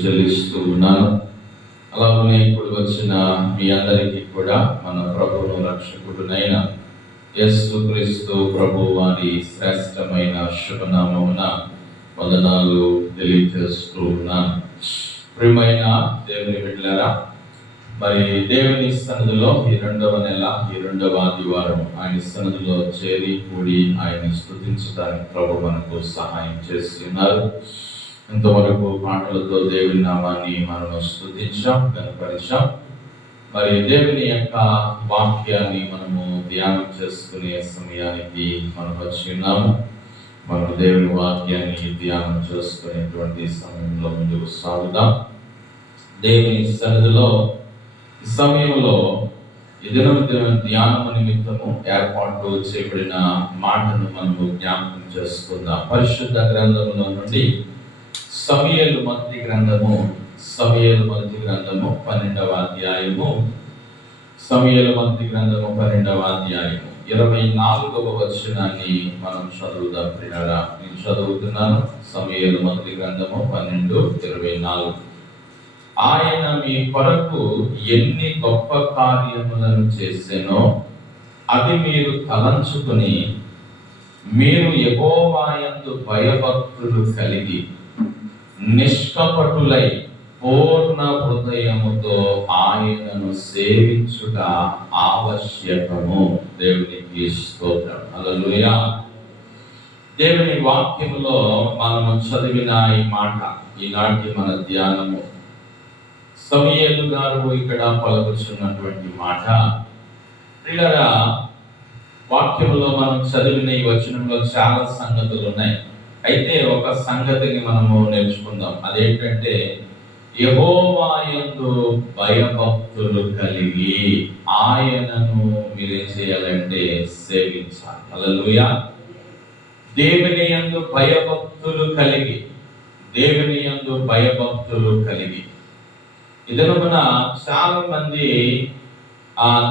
చెల్లిస్తూ ఉన్నాను. అలాగే ఇప్పుడు వచ్చిన మీ అందరికీ కూడా మన ప్రభువును రక్షకుడునైన యేసుక్రీస్తు ప్రభు వారి శ్రేష్టమైన శుభనామమున వందనాలు తెలియజేస్తూ ఉన్నాను. ప్రియమైన దేవుని బిడ్డలారా, మరి దేవుని సన్నిధిలో ఈ 2వ నెల, ఈ 2వ ఆదివారం ఆయన సన్నిధిలో చేరి కూడి ఆయన స్తుతించడానికి ప్రభు మనకు సహాయం చేసి ఉన్నారు. ఇంతవరకు పాటలతో దేవుని నామాన్ని మనం స్తుతించాం, కనపరిచాం. మరి దేవుని యొక్క వాక్యాన్ని మనము ధ్యానం చేసుకునే సమయానికి మనం వచ్చి ఉన్నాము. మనం దేవుని వాక్యాన్ని ధ్యానం చేసుకునేటువంటి సమయంలో ముందుకు సాగుదాం. దేవుని సన్నిధిలో ఈ సమయంలో ధ్యానము నిమిత్తము ఏర్పాటు చేయబడిన మాటను మనము జ్ఞాపకం చేసుకుందాం. పరిశుద్ధ గ్రంథములో నుండి సమూయేలు మొదటి గ్రంథము 12వ అధ్యాయము 24వ వచనాన్ని మనం చదువుదాం. ప్రియులారా, నేను చదువుతున్నాను. సమూయేలు మొదటి గ్రంథము 12:24. ఆయన మీ కొరకు ఎన్ని గొప్ప కార్యములను చేసెనో అది మీరు తలంచుకుని, మీరు యెహోవాయందు భయభక్తులు కలిగి నిష్కపటులై పూర్ణ హృదయముతో ఆయనను సేవించుట ఆవశ్యకము. దేవునికి స్తోత్రం. హల్లెలూయా. దేవుని వాక్యములో మనము చదివిన ఈ మాట, ఈనాటి మన ధ్యానము సమూయేలు గారు ఇక్కడ పలుకుతున్నటువంటి మాట. ప్రియులారా, వాక్యములో మనం చదివిన ఈ వచనంలో చాలా సంగతులు ఉన్నాయి. అయితే ఒక సంగతిని మనము నేర్చుకుందాం. అదేంటంటే, యెహోవాయందు భయభక్తులు కలిగి ఆయనను మీరేం చేయాలంటే సేవించాలి. హల్లెలూయా. దేవుని యందు భయభక్తులు కలిగి, దేవుని యందు భయభక్తులు కలిగి. ఇదనుకున్న చాలా మంది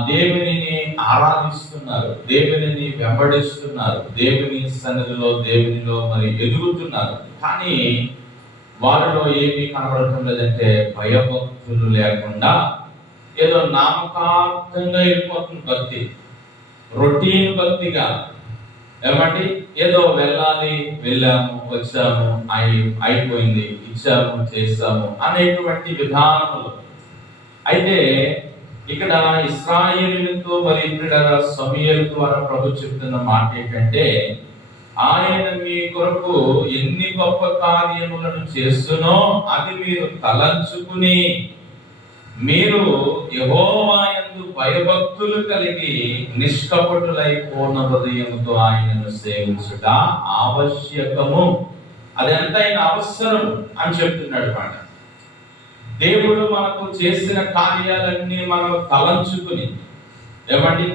దేవునిని ఆరాధిస్తున్నారు, దేవునిని వెంబడిస్తున్నారు, దేవుని సన్నిధిలో దేవునిలో మరి ఎదుగుతున్నారు. కానీ వారిలో ఏమీ కనబడటం లేదంటే భయభక్తులు లేకుండా ఏదో నామకార్థంగా వెళ్ళిపోతుంది భక్తి, రొటీన్ భక్తిగా. ఏమంటే ఏదో వెళ్ళాలి, వెళ్ళాము, వచ్చాము, అయిపోయింది, ఇచ్చాము, చేసాము అనేటువంటి విధానములు. అయితే ఇక్కడ ఇశ్రాయేలుతో మరి సమూయేలు ద్వారా ప్రభు చెప్తున్న మాట ఏంటంటే, ఆయన మీ కొరకు ఎన్ని గొప్ప కార్యములను చేస్తునో అది మీరు తలంచుకుని, మీరు యెహోవాయందు భయభక్తులు కలిగి నిష్కపటులై పూర్ణ హృదయముతో ఆయనను సేవించుట ఆవశ్యకము. అది ఎంతైనా అవసరం అని చెప్తున్నాడు మాట. దేవుడు మనకు చేసిన కార్యాలన్నీ మనం తలంచుకుని, ఏమండి,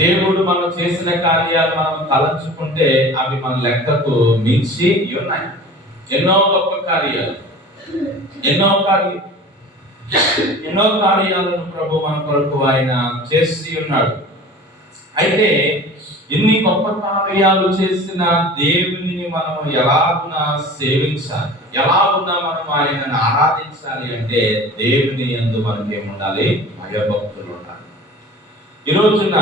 దేవుడు మనం చేసిన కార్యాలు మనం తలంచుకుంటే అవి మన లెక్కకు మించి ఉన్నాయి. ఎన్నో గొప్ప కార్యాలు, ఎన్నో కార్యాలను ప్రభు మన కొరకు ఆయన చేసి ఉన్నాడు. అయితే ఇన్ని గొప్ప కార్యాలు చేసిన దేవుని మనం ఎలాగున్నా సేవించాలి, ఎలాగున్నా మనం ఆయనను ఆరాధించాలి అంటే దేవుని యందు మనకి ఏముండాలి? భయభక్తులు ఉండాలి. ఈ రోజున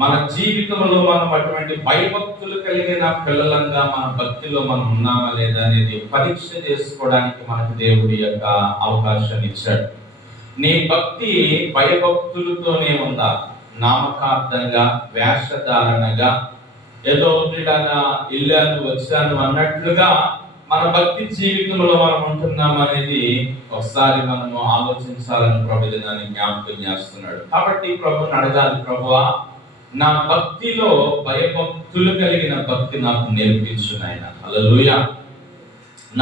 మన జీవితంలో మనం అటువంటి భయభక్తులు కలిగిన పిల్లలంగా మన భక్తిలో మనం ఉన్నామా లేదా అనేది పరీక్ష చేసుకోవడానికి మనకు దేవుడి యొక్క అవకాశాన్ని ఇచ్చాడు. నీ భక్తి భయభక్తులతోనే ఉందా? నామకార్థంగా, వేషధారణగా, ఏదో ఇలాగా ఇల్లాను వచ్చాను అన్నట్లుగా మన భక్తి జీవితంలో మనం ఉంటున్నాం అనేది ఒకసారి మనము ఆలోచించాలని ప్రభు దాన్ని జ్ఞాపకం చేస్తున్నాడు. కాబట్టి ప్రభుని అడగాలి, ప్రభువా, నా భక్తిలో భయభక్తులు కలిగిన భక్తి నాకు నేర్పించు నాయన. హల్లెలూయా.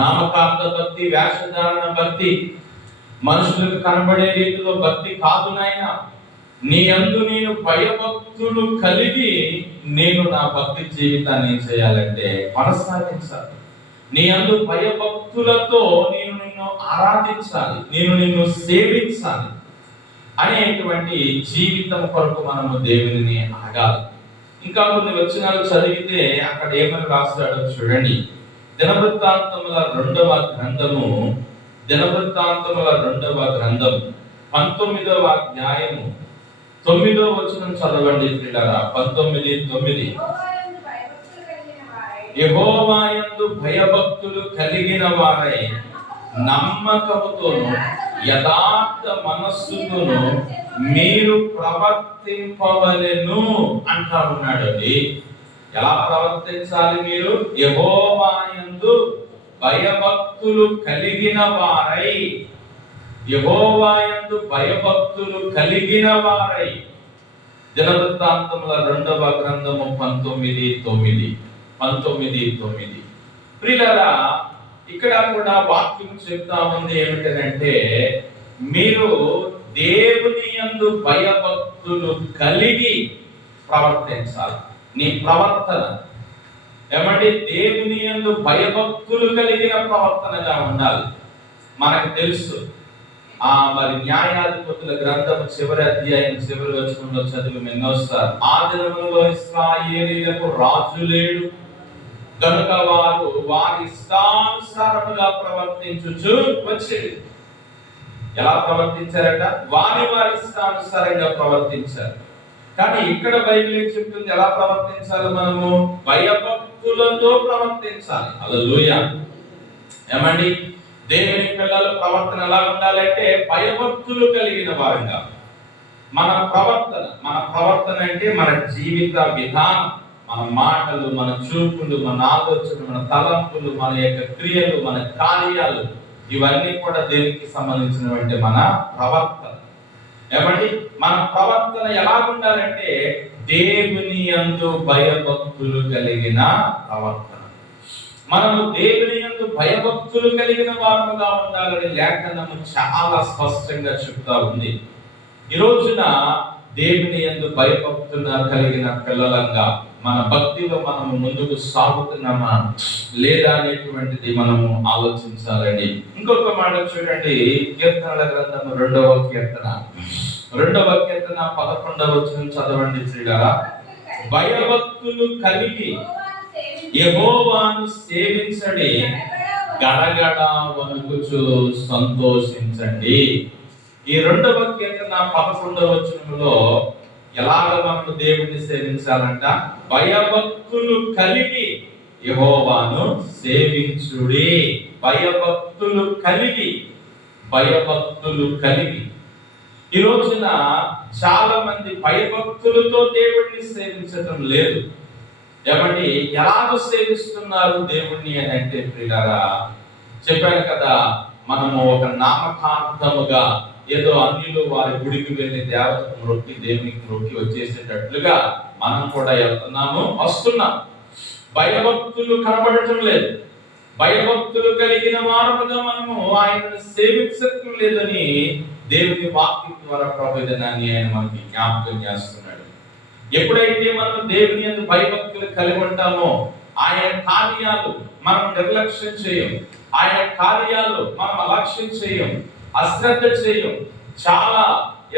నామకార్థ భక్తి, వేషధారణ భక్తి, మనుషులకు కనబడే రీతిలో భక్తి కాదు నాయన. నీ యందు నేను భయభక్తులు కలిగి నేను నా భక్తి జీవితాన్ని చేయాలంటే కొనసాగించాలి. నీ యందు భయభక్తులతో నేను నిన్ను ఆరాధించాలి, నేను నిన్ను సేవించాలి అనేటువంటి జీవితం కొరకు మనము దేవుని అడగాలి. ఇంకా కొన్ని వచనాలు చదివితే అక్కడ ఏమని రాస్తాడో చూడండి. దినవృత్తాంతముల 2వ గ్రంథము దినవృత్తాంతముల 2వ గ్రంథం 19వ అధ్యాయము 9వ వచనం చదవండి ప్రియులారా. 19:9. యెహోవాయందు భయభక్తులు కలిగిన వారై నమ్మకముతోను యథార్థ మనస్సుతోను మీరు ప్రవర్తింపవలెను అంటా ఉన్నాడండి. ఎలా ప్రవర్తించాలి? మీరు యెహోవాయందు భయభక్తులు కలిగిన వారై, యెహోవాయందు భయభక్తులు కలిగిన వారై. దినవృత్తాంతముల 2వ గ్రంథము 19:9. ప్రియులారా, ఇక్కడ కూడా వాక్యం చెప్తా ఉంది ఏమిటంటే, మీరు దేవుని యందు భయభక్తులు కలిగి ప్రవర్తించాలి. నీ ప్రవర్తన ఏమంటే దేవుని యందు భయభక్తులు కలిగిన ప్రవర్తనగా ఉండాలి. మనకు తెలుసు మరి న్యాయాధిపతుల గ్రంథం చివరి అధ్యాయం చివరి వచనంలో చదివి ఎన్నోసారి, ఆ దినములలో ఇశ్రాయేలీయులకు రాజు లేడు కనుక వారు వారి ఇష్టానుసారముగా ప్రవర్తించుచు వచ్చేది. ఎలా ప్రవర్తించారట? వారి ఇష్టానుసారంగా ప్రవర్తించారు. కానీ ఇక్కడ బైబిల్ ఏం చెప్తుంది? ఎలా ప్రవర్తించాలి? మనము భయభక్తులతో ప్రవర్తించాలి. హల్లెలూయా. ఏమండి, దేవుని పిల్లల ప్రవర్తన ఎలా ఉండాలంటే భయభక్తులు కలిగిన వారంగా. మన ప్రవర్తన అంటే మన జీవిత విధానం, మన మాటలు, మన చూపులు, మన ఆలోచనలు, మన తలంపులు, మన యొక్క క్రియలు, మన కార్యాలు, ఇవన్నీ కూడా దేనికి సంబంధించినవంటే మన ప్రవర్తన. ఏమండి, మన ప్రవర్తన ఎలా ఉండాలంటే దేవుని యందు భయభక్తులు కలిగిన ప్రవర్తన. మనము దేవుని యందు భయభక్తులు కలిగిన వారముగా ఉండాలని లేఖనము చాలా స్పష్టంగా చెప్తా ఉంది. ఈ రోజున దేవుని యందు భయభక్తులు కలిగిన పిల్లలంగా మన భక్తిలో మనము ముందుకు సాగుతున్నామా లేదా అనేటువంటిది మనము ఆలోచించాలండి. ఇంకొక మాట చూడండి, కీర్తనల గ్రంథము 2వ కీర్తన 11వ వచనం చదవండి ప్రియులారా. భయభక్తులు కలిగి యెహోవాను సేవించండి, గడగడ వణుకుచు సంతోషించండి. ఈ 2వ కీర్తన 11వ వచనంలో ఎలాగ మనం దేవుడిని సేవించాలంట? భయభక్తులు కలిగి యెహోవాను సేవించుడి. భయభక్తులు కలిగి. ఈ రోజున చాలా మంది భయభక్తులతో దేవుడిని సేవించడం లేదు. ఏమండి, ఎలాగ సేవిస్తున్నారు దేవుణ్ణి అని అంటే ప్రియులారా, చెప్పాను కదా, మనము ఒక నామకార్థముగా ఏదో అన్యులు వారి గుడికి వెళ్ళి దేవతకు మొక్కి దేవునికి మొక్కి వచ్చేసేటట్లుగా మనం కూడా వస్తున్నాం. భయభక్తులు కనబడటం లేదు. భయభక్తులు కలిగిన వారముగా మనము ఆయనను సేవించటం లేదని దేవుని వాక్యం ద్వారా ప్రబోధనాన్ని ఆయన మనకి జ్ఞాపకం చేస్తున్నాడు. ఎప్పుడైతే మనం దేవుని యందు భయభక్తులు కలిగి ఉంటామో ఆయన కార్యాలు మనం నిర్లక్ష్యం చేయం, ఆయన కార్యాలు మనం అలక్ష్యం చేయం, అశ్రద్ధ చేయం. చాలా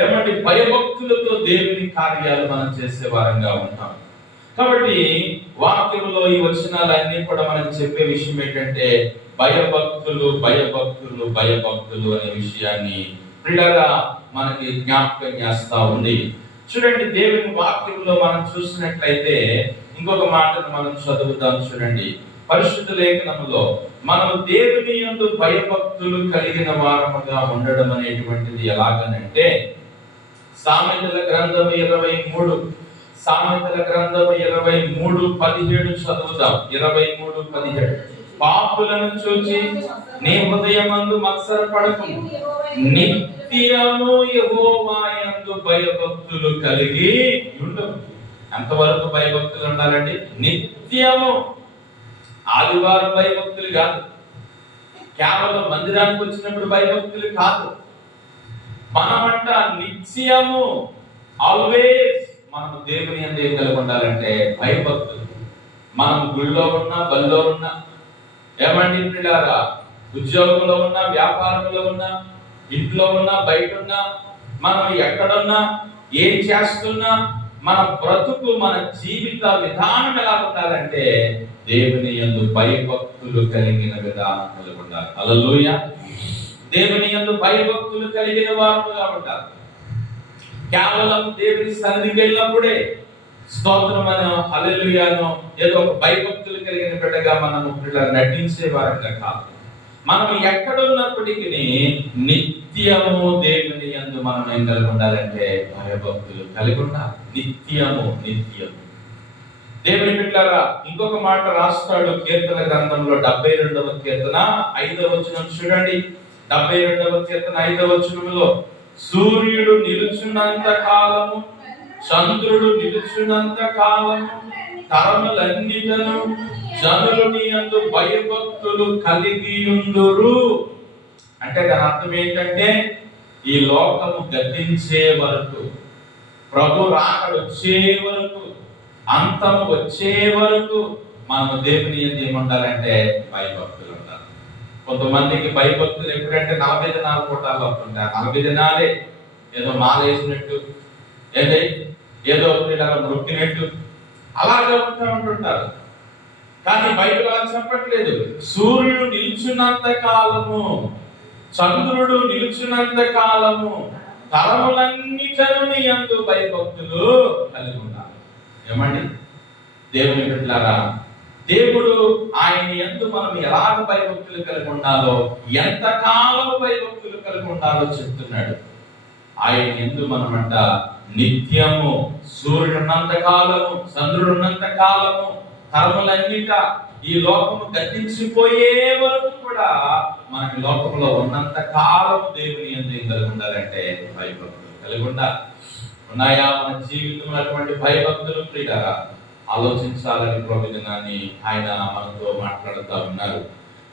ఏమంటే భయభక్తులతో దేవుని కార్యాలు మనం చేసే వారంగా ఉంటాం. కాబట్టి వాక్యంలో ఈ వచనాలన్నీ కూడా మనకు చెప్పే విషయం ఏంటంటే భయభక్తులు అనే విషయాన్ని ప్రియులారా మనకి జ్ఞాపకం చేస్తా ఉంది. చూడండి, దేవుని వాక్యంలో మనం చూసినట్లయితే ఇంకొక మాటను మనం చదువుతాం. చూడండి, పరిశుద్ధ లేఖనములో మనం దేవుని యందు భయభక్తులు కలిగిన వారముగా ఉండడం అనేటువంటిది ఎలాగనంటే సామెతల గ్రంథము 23:17 చదువుతాం. 23:17 పాపులను చూచి నీ హృదయమందు మత్సరపడకుము, నిత్యము యెహోవా యందు భయభక్తులు కలిగి ఉండు. ఎంతవరకు భయభక్తులు ఉండాలండి? నిత్యము. ఆదివారం భయభక్తులు కాదు, కేవలం మందిరానికి వచ్చినప్పుడు భయభక్తులు కాదు. మనమంట నిత్యము, ఆల్వేస్ మనము దేవుని యందు ఏం కలిగి ఉండాలంటే భయభక్తులు. మనం గుళ్ళో ఉన్నా, బల్లో ఉన్నా, ఏమండి ప్రియులారా, ఉద్యోగంలో ఉన్నా, వ్యాపారంలో ఉన్నా, ఇంట్లో ఉన్నా, బయట ఉన్నా, మనం ఎక్కడున్నా, ఏం చేస్తున్నా, మన బ్రతుకు, మన జీవిత విధానం ఎలా ఉండాలంటే దేవుని యందు భయభక్తులు కలిగిన విధానం కలిగి ఉండాలి. హల్లెలూయా. దేవుని యందు భయభక్తులు కలిగిన వారుగా ఉండాలి. కేవలం దేవుని సన్నిధికి వెళ్ళినప్పుడే స్తోత్రమనో హల్లెలూయానో ఏదో ఒక భయభక్తులు కలిగిన బిడ్డగా మనము నటించే వారంగా కాదు. మనం ఎక్కడున్నప్పటికీ నిత్యము దేవుని యందు మనం ఏం కలిగి ఉండాలంటే భయభక్తులు కలిగి ఉండాలి. నిత్యము. దేవుని బిడ్డలారా, ఇంకొక మాట రాస్తాడు కీర్తన గ్రంథంలో 72వ కీర్తన 5వ వచనం చూడండి. 72వ కీర్తన 5వ వచనంలో, సూర్యుడు నిలుచున్నంత కాలము, చంద్రుడు నిలుచున్నంత కాలము, తరములన్నిటను జనులు నీ యందు భయభక్తులు కలిగి ఉందురు. అంటే దాని అర్థం ఏంటంటే, ఈ లోకము గతించే వరకు, ప్రభు రాకడ వచ్చే వరకు, అంతము వచ్చే వరకు మనము దేవుని యందు ఏముండాలంటే భయభక్తులు ఉండాలి. కొంతమందికి భయభక్తులు ఎప్పుడంటే 40 దినాల పూటాలు వస్తుంటాయి. 40 దినాలే ఏదో మాలేసినట్టు, ఏదో మొక్కినట్టు అలాగే ఉంటుంటారు. కానీ బైబిల్ అలా చెప్పట్లేదు. సూర్యుడు నిల్చున్నంత కాలము, చంద్రుడు నిల్చున్నంత కాలము, తరములన్నిటను నీ యందు భయభక్తులు కలిగి ఉండాలి. ఏమండి దేవుని బిడ్డలారా, దేవుడు ఆయన యందు మనం ఎలాగ భయభక్తులు కలిగి ఉండాలో, ఎంత కాలము భయభక్తులు కలిగి ఉండాలో చెప్తున్నాడు. ఆయన యందు మనమంట నిత్యము, సూర్యుడు ఉన్నంత కాలము, చంద్రుడు ఉన్నంత కాలము, తరములన్నిట ఈ లోకము గతించిపోయే వరకు కూడా మనకి లోకంలో ఉన్నంత కాలము దేవుని యందు ఏం కలిగి ఉండాలంటే భయభక్తులు కలిగి ఉండాలి. ఉన్నాయా మన జీవితంలో అటువంటి భయభక్తులు? ప్రియులారా, ఆలోచించాలని ప్రభు దినాన్ని ఆయన మనతో మాట్లాడుతూ ఉన్నారు.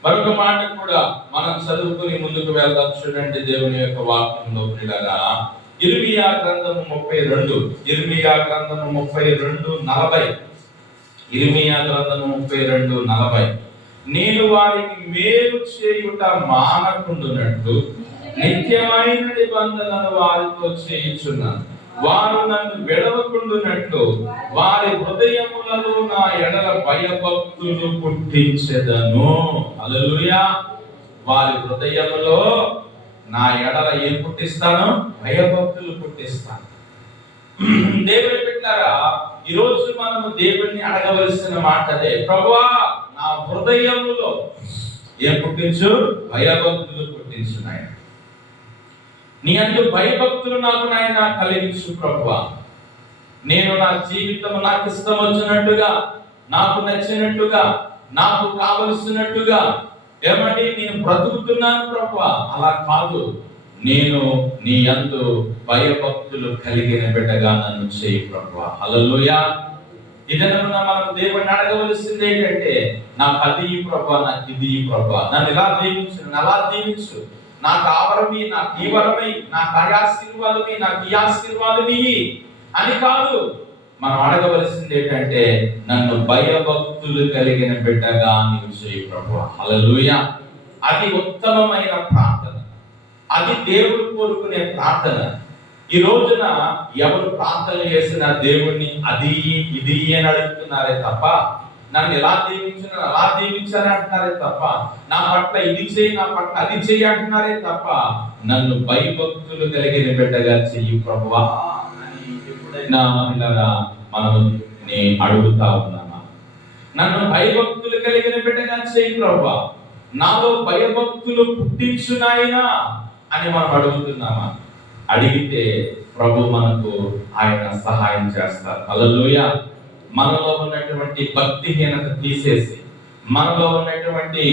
మరొక మాట కూడా మనం చదువుకుని ముందుకు వెళ్దాం. చూడండి దేవుని యొక్క వాక్యంలో ప్రియులారా, ఇర్మియా గ్రంథము 32, ఇర్మియా గ్రంథము 32:40, ఇర్మియా గ్రంథము 32:40, నేను వారికి మేలు చేయుట మానకుండునట్లు నిత్యమైన నిబంధనను వారితో చేయుచున్నాను. వారు నన్ను విడవకుండునట్లు వారి హృదయములలో నా ఎడల భయభక్తులు పుట్టించెదను. హల్లెలూయా. వారి హృదయములో నా ఎడల ఏం పుట్టిస్తాను? భయభక్తులు పుట్టిస్తాను. దేవుని బిడ్డలారా, ఈ రోజు మనము దేవుణ్ణి అడగవలసిన మాట అదే. ప్రభువా, నా హృదయములో ఏం పుట్టించు? భయభక్తులు పుట్టించు నాయన. నీ యందు భయభక్తులు నాకు నాయన కలిగించు ప్రభువా. నేను నా జీవితం నాకు ఇష్టం వచ్చినట్టుగా, నాకు నచ్చినట్టుగా, నాకు కావలసినట్టుగా ఏమండి నేను బ్రతుకుతున్నాను ప్రభువా, అలా కాదు. నేను నీ యందు భయభక్తులు కలిగిన బిడ్డగా నన్ను చేయి ప్రభువా. హల్లెలూయా. ఇదనమున మనం దేవుణ్ణి అడగవలసింది ఏంటంటే, నాకు అది ప్రభువా, నాకు ఇది ప్రభువా, నన్ను ఇలా దీవించు, నన్ను అలా దీవించు, నాకు ఆ వరమి, నాకు ఈ వరమి, నాకు ఆ ఆశీర్వాదమి, నాకు ఈ ఆశీర్వాదమి అని కాదు. మనం అడగవలసింది ఏంటంటే, నన్ను భయభక్తులు కలిగిన బిడ్డగా నీవు చేయి ప్రభువా. హల్లెలూయా. అది ఉత్తమమైన ప్రార్థన, అది దేవుడు కోరుకునే ప్రార్థన. ఈ రోజున ఎవరు ప్రార్థన చేసిన దేవుణ్ణి అది ఇది అని అడుగుతున్నారే తప్ప, నన్ను ఎలా దీవించిన అలా దీవించాలని అంటున్నారే తప్ప, నా పట్ల ఇది చేయి, నా పట్ల అది చేయి అంటున్నారే తప్ప, నన్ను భయభక్తులు కలిగిన బిడ్డగా చెయ్యి ప్రభువా అని ఎప్పుడైనా ఇలాగా మనం అడుగుతా ఉన్నామా? నన్ను భయభక్తులు కలిగిన బిడ్డగా చెయ్యి ప్రభువా, నాలో భయభక్తులు పుట్టించు నాయనా అని మనం అడుగుతున్నామా? అడిగితే ప్రభు మనకు ఆయన సహాయం చేస్తారు. హల్లెలూయా. మనలో ఉన్నటువంటి భక్తిహీనత తీసేసి, మనలో ఉన్నటువంటి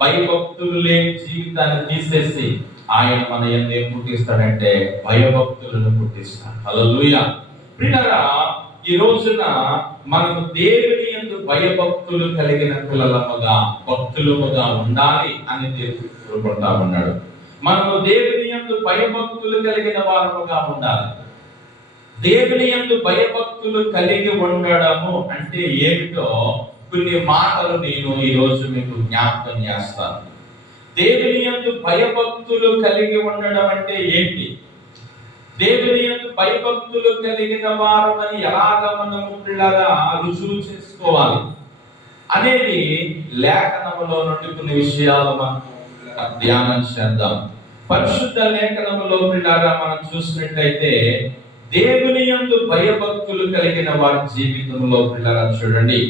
భయభక్తులు లేని జీవితాన్ని తీసేసి ఆయన మన యందు ఏం పుట్టిస్తాడంటే భయభక్తులను పుట్టిస్తాడు. హల్లెలూయా. ప్రియులారా, ఈ రోజున మనము దేవుని యందు భయభక్తులు కలిగిన పిల్లలముగా, భక్తులముగా ఉండాలి అని దేవుడు కోరుకుంటా ఉన్నాడు. మనము దేవుని యందు భయభక్తులు కలిగిన వారముగా ఉండాలి. దేవుని యందు భయభక్తులు కలిగి ఉండడము అంటే ఏమిటో కొన్ని మాటలు నేను ఈ రోజు మీకు జ్ఞాపకం చేస్తాను. దేవుని యందు భయభక్తులు కలిగి ఉండడం అంటే ఏంటి? దేవుని యందు భయభక్తులు కలిగిన వారమని ఎలాగ మనము పిల్లగా రుజువు చేసుకోవాలి అనేది లేఖనములో నుండి కొన్ని విషయాలు మనం ధ్యానం చేద్దాం. పరిశుద్ధ లేఖనములో ప్రియులారా మనం చూసినట్లయితే దేవుని యందు భయభక్తులు కలిగిన వారి జీవితంలో ప్రియులారా చూడండి,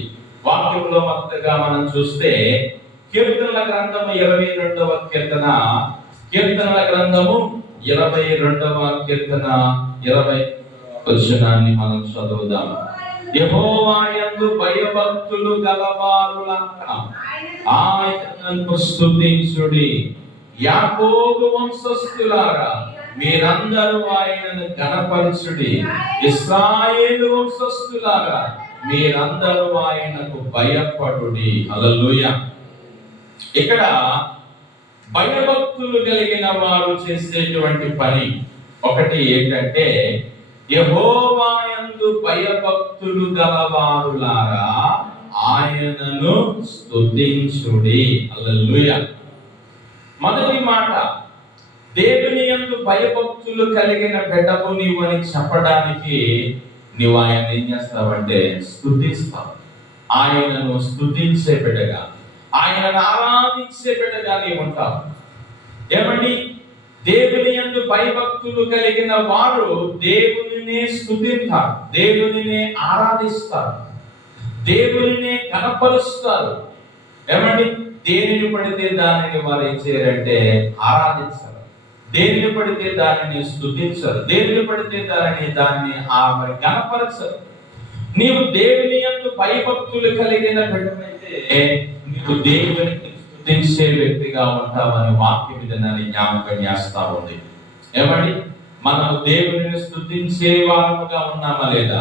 వాక్యంలో మొదటగా మనం చూస్తే కీర్తనల గ్రంథము 22వ కీర్తన, కీర్తనల గ్రంథము 22వ కీర్తన 20వ వచనాన్ని మనం చదువుదాం. యెహోవా యందు భయభక్తులు గలవారులారా ఆయనను స్తుతించుడి. యాకోబు వంశస్థులారా మీరందరూ ఆయనను ఘనపరచుడి. ఇశ్రాయేలు వంశస్థులారా మీరందరూ ఆయనకు భయపడుడి. హల్లెలూయా. ఇక్కడ భయభక్తులు కలిగిన వారు చేసేటువంటి పని ఒకటి ఏంటంటే, యెహోవా యందు భయభక్తులు గలవారులారా ఆయనను స్తుతించుడి. హల్లెలూయా. మొదటి మాట, దేవుని యందు భయభక్తులు కలిగిన బిడ్డవు నీవు అని చెప్పడానికి నీవు ఆయన ఏం చేస్తావంటే స్తుతిస్తావు. ఆయనను స్తుతించే బిడ్డగా, ఆయనను ఆరాధించే బిడ్డగా నీవు ఉంటావు. ఏమండి, దేవుని యందు భయభక్తులు కలిగిన వారు దేవునినే స్తుతింటారు, దేవునినే ఆరాధిస్తారు, దేవునినే కనపరుస్తారు. ఏమండి, దేనిని పడితే దానిని వారు ఏం చేయరంటే ఆరాధించరు, దేనిని పడితే దానిని స్తుతించరు, దేనిని పడితే దానిని మరి కనపరచరు. నీవు దేవుని యందు భయభక్తులు కలిగిన బిడ్డవైతే నీవు దేవునికి స్తుతించే వ్యక్తిగా ఉంటావని వాక్య విధానాన్ని జ్ఞాపకం చేస్తా ఉంది. ఏమండి, మనము దేవుని స్తుతించే వారముగా ఉన్నామా లేదా?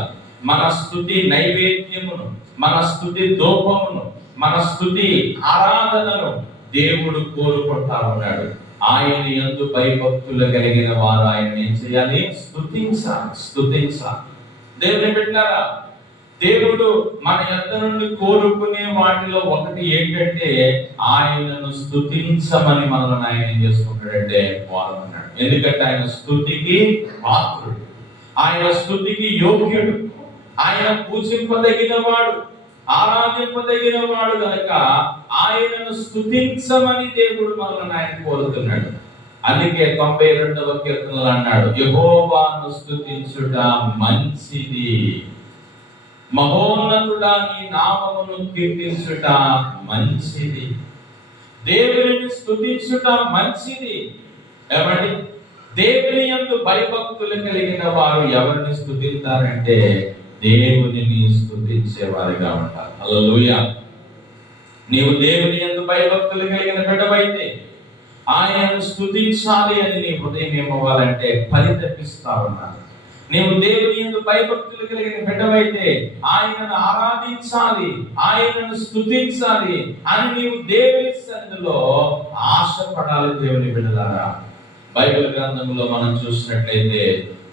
మన స్తుతి నైవేద్యమును, మన స్తుతి ధూపమును, మన స్తుతి ఆరాధనను దేవుడు కోరుకుంటా ఉన్నాడు. ఆయన యందు భయభక్తులు కలిగిన వారు ఆయన ఏం చేయాలి? స్తుతించాలి. దేవుని బిడ్డలారా, దేవుడు మన యొద్ద నుండి కోరుకునే వాటిలో ఒకటి ఏంటంటే ఆయనను స్తుతించమని మనల్ని ఆయన ఏం చేసుకుంటాడంటే కోరుకున్నాడు. ఎందుకంటే ఆయన స్తుతికి పాత్రుడు, ఆయన స్తుతికి యోగ్యుడు, ఆయన పూజింపదగిన వాడు, ఆరాధింపదగిన వాడు కనుక ఆయనను స్తుతించమని దేవుడు మనల్ని ఆయన కోరుతున్నాడు. అందుకే 92వ కీర్తనలో అన్నాడు, యెహోవాను స్తుతించుట మంచిది, మహోన్నతుడా నీ నామమును కీర్తించుట మంచిది. దేవుని స్తుతించుట మంచిది. ఏమండి, దేవుని యందు భయభక్తులు కలిగిన వారు ఎవరిని స్తుతించారంటే దేవునిని స్తుతించే వారిగా ఉంటారు. హల్లెలూయా. నీవు దేవుని యందు భయభక్తులు కలిగిన బిడ్డవైతే ఆయనను స్తుతించాలి అని నీ హృదయం ఏమవ్వాలంటే పరితపిస్తా ఉన్నారు. నీవు దేవుని యందు భయభక్తులు కలిగిన బిడ్డవైతే ఆయనను ఆరాధించాలి, ఆయనను స్తుతించాలి అని నీవు దేవుని సన్నిధిలో ఆశపడాలి. దేవుని బిడ్డలారా, బైబిల్ గ్రంథంలో మనం చూసినట్లయితే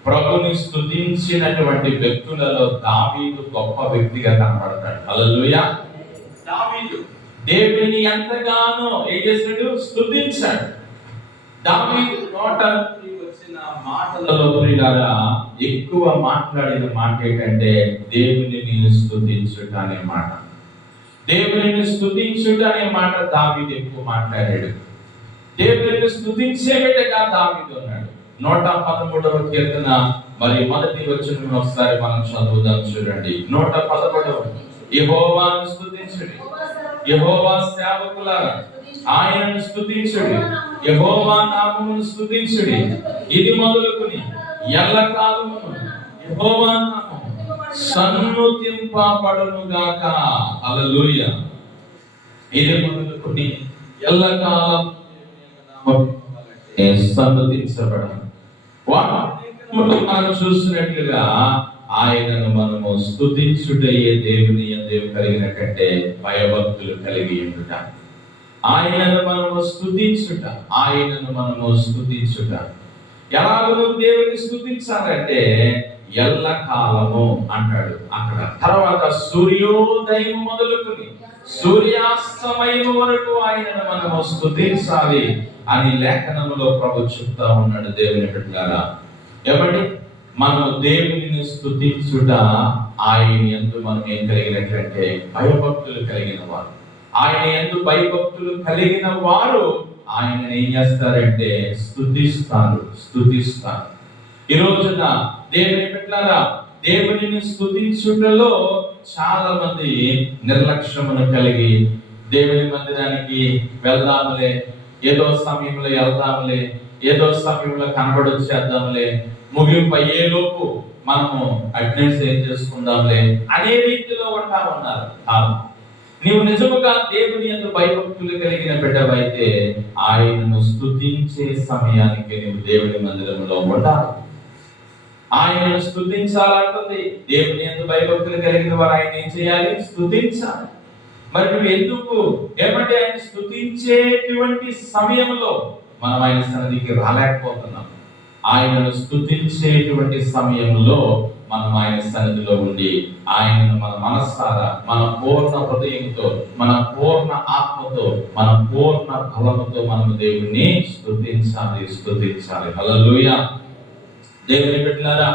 ప్రభుని స్తుతించినటువంటి వ్యక్తులలో దావీదు గొప్ప వ్యక్తిగా కనబడతాడు. హల్లెలూయా. దావీదు దేవుని ఎంతగానో ఏం చేశాడు? స్తుతించాడు. దావీదు నోట వచ్చిన మాటలలో ప్రియులారా ఎక్కువ మాట్లాడిన మాట ఏంటంటే దేవునిని స్తుతించుట అనే మాట. దేవునిని స్తుతించుట అనే మాట దావీదు ఎక్కువ మాట్లాడాడు. దేవునిని స్తుతించే బిడ్డగా దావీదు ఉన్నాడు. 113వ కీర్తన మరి మొదటి వచనం ఒకసారి మనం చదువుదాం. చూడండి, 113. యెహోవాను స్తుతించుడి, యెహోవా సేవకులారా ఆయనను స్తుతించుడి, యెహోవా నామమును స్తుతించుడి. ఇది మొదలుకొని ఎల్లకాలమును యెహోవా నామము సన్నుతింపబడును గాక. హల్లెలూయా. ఇది మొదలుకొని ఎల్లకాలం సన్నుతించబడాలి. మనం చూసినట్లుగా ఆయనను మనము స్తుతించుటయే దేవుని యందు కలిగినట్టే భయభక్తులు కలిగి ఉండుట. ఆయనను మనము స్తుతించుట, ఆయనను మనము స్తుతించుట. ఎలాగో దేవుని స్తుతించాలంటే ఎల్లకాలము అంటాడు అక్కడ. తర్వాత సూర్యోదయం మొదలుకొని సూర్యాస్తమయం వరకు ఆయనను మనము స్తుతించాలి అని లేఖనములో ప్రభు చెప్తా ఉన్నాడు. దేవుని బిడ్డలారా, ఏమండి, మనము దేవునిని స్తుతించుట ఆయన యందు మనం ఏం కలిగినట్లంటే భయభక్తులు కలిగిన వారు. ఆయన యందు భయభక్తులు కలిగిన వారు ఆయన ఏం చేస్తారంటే స్తుతిస్తారు. ఈ రోజున దేవుని బిడ్డలారా, దేవునిని స్తుతించుటలో చాలా మంది నిర్లక్ష్యమును కలిగి దేవుని మందిరానికి వెళ్దాములే, ఏదో సమయంలో వెళ్దాంలే, ఏదో సమయంలో కనబడొచ్చేద్దాంలే, ముగింపు అయ్యేలోపు మనము అటెండెన్స్ ఏం చేసుకుందాంలే అనే రీతిలో ఉంటా ఉన్నారు. నీవు నిజముగా దేవుని యందు భయభక్తులు కలిగిన బిడ్డవైతే ఆయనను స్తుతించే సమయానికి నీవు దేవుని మందిరంలో ఉండాలి. ఆయనను స్తుతించాలంటుంది. దేవుని యందు భయభక్తులు కలిగిన వారు ఆయన ఏం చేయాలి? స్తుతించాలి. మరి నువ్వు ఎందుకు ఏమంటే ఆయన స్తుతించేటువంటి సమయంలో మనం ఆయన సన్నిధికి రాలేకపోతున్నాం. ఆయనను స్తుతించేటువంటి సమయంలో మనం ఆయన సన్నిధిలో ఉండి ఆయనను మన మనస్సారా, మన పూర్ణ హృదయంతో, మన పూర్ణ ఆత్మతో, మన పూర్ణ బలముతో మనం దేవుణ్ణి స్తుతించాలి. హల్లెలూయా. దేవుని బిడ్డలారా,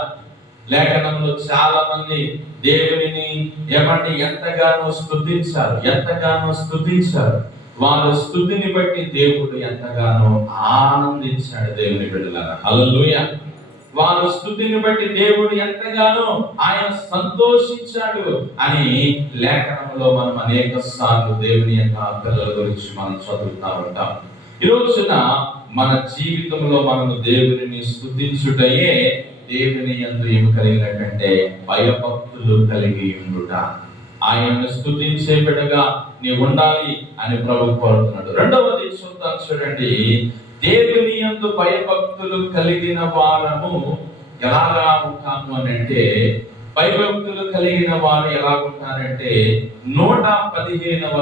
లేఖనంలో చాలా మంది దేవునిని ఏమంటే ఎంతగానో స్తుతించారు. వారి స్తుతిని బట్టి దేవుడు ఎంతగానో ఆనందించాడు. దేవుని బిడ్డలారా, హల్లెలూయా. వారి స్తుతిని బట్టి దేవుడు ఎంతగానో ఆయన సంతోషించాడు అని లేఖనంలో మనం అనేక సార్లు దేవుని యొక్క పిల్లల గురించి మనం చదువుతా ఉంటాం. ఈ రోజున మన జీవితంలో మనము దేవునిని స్తుతించుటయే దేవుని యందు ఏమి కలిగినట్టంటే భయభక్తులు కలిగి ఉండుట. ఆయనను స్తుతించే బిడ్డగా నీవు ఉండాలి అని ప్రభు కోరుతున్నాడు. రెండవది చూద్దాం, చూడండి. దేవుని యందు భయభక్తులు కలిగిన వారము ఎలాగా ఉంటాము అని అంటే, భయభక్తులు కలిగిన వారు ఎలా ఉంటారంటే 115వ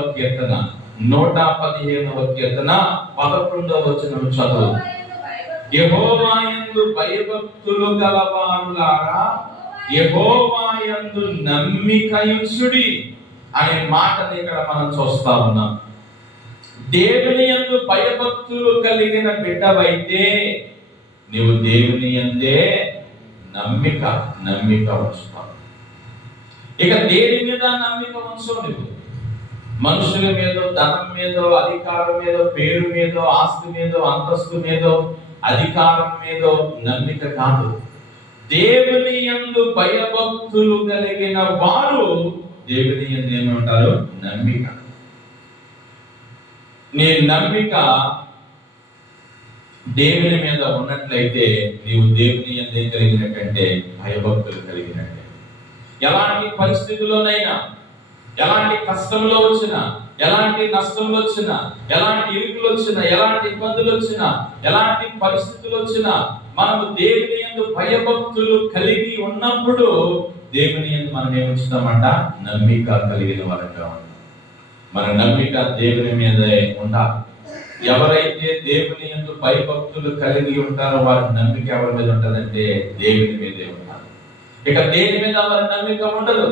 కీర్తన 11వ వచనం చదువు. యెహోవా యందు భయభక్తులు గలవారులారా, యెహోవా యందు నమ్మికయుంచుడి అనే మాటని ఇక్కడ మనం చూస్తా ఉన్నాం. దేవుని యందు భయభక్తులు కలిగిన బిడ్డవైతే నీవు దేవుని యందే నమ్మిక ఉంచుతావు. ఇక దేని మీద నమ్మిక ఉంచవు? నువ్వు మనుషుల మీద, ధనం మీద, అధికారం మీద, పేరు మీద, ఆస్తి మీద, అంతస్తు మీద, అధికారం మీద నమ్మిక కాదు. దేవుని యందు భయభక్తులు కలిగిన వారు దేవుని యందు ఏమంటారు? నమ్మిక. నీ నమ్మిక దేవుని మీద ఉన్నట్లయితే నీవు దేవుని యందు ఏం కలిగినట్టంటే భయభక్తులు కలిగినట్టే. ఎలాంటి పరిస్థితుల్లోనైనా, ఎలాంటి కష్టంలో వచ్చినా, ఎలాంటి నష్టంలో వచ్చినా, ఎలాంటి ఇరుకులు వచ్చినా, ఎలాంటి ఇబ్బందులు వచ్చినా, ఎలాంటి పరిస్థితులు వచ్చినా మనము దేవుని యందు భయభక్తులు కలిగి ఉన్నప్పుడు దేవుని యందు మనం ఏముంచుతామంట? నమ్మిక కలిగిన వారంగా ఉంటాం. మన నమ్మిక దేవుని మీదే ఉండాలి. ఎవరైతే దేవుని యందు భయభక్తులు కలిగి ఉంటారో వారి నమ్మిక ఎవరి మీద ఉంటుందంటే దేవుని మీదే ఉంటారు. ఇక దేని మీద వారి నమ్మిక ఉండదు,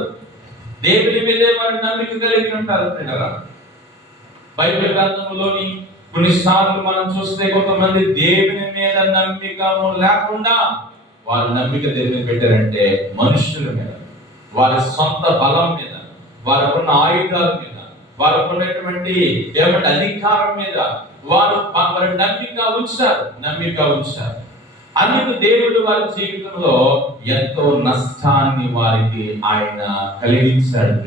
దేవుని మీదే వారి నమ్మిక కలిగి ఉంటారు. బైబిల్ గ్రంథంలోని కొన్నిసార్లు మనం చూస్తే కొంతమంది దేవుని మీద నమ్మిక లేకుండా వారి నమ్మిక దేవుని పెట్టారంటే మనుషుల మీద, వారి సొంత బలం మీద, వారికున్న ఆయుధాల మీద, వారికున్నటువంటి ఏమంటే అధికారం మీద వారు నమ్మిక ఉంచారు. అందుకు దేవుడు వారి జీవితంలో ఎంతో నష్టాన్ని వారికి ఆయన కలిగించాడు.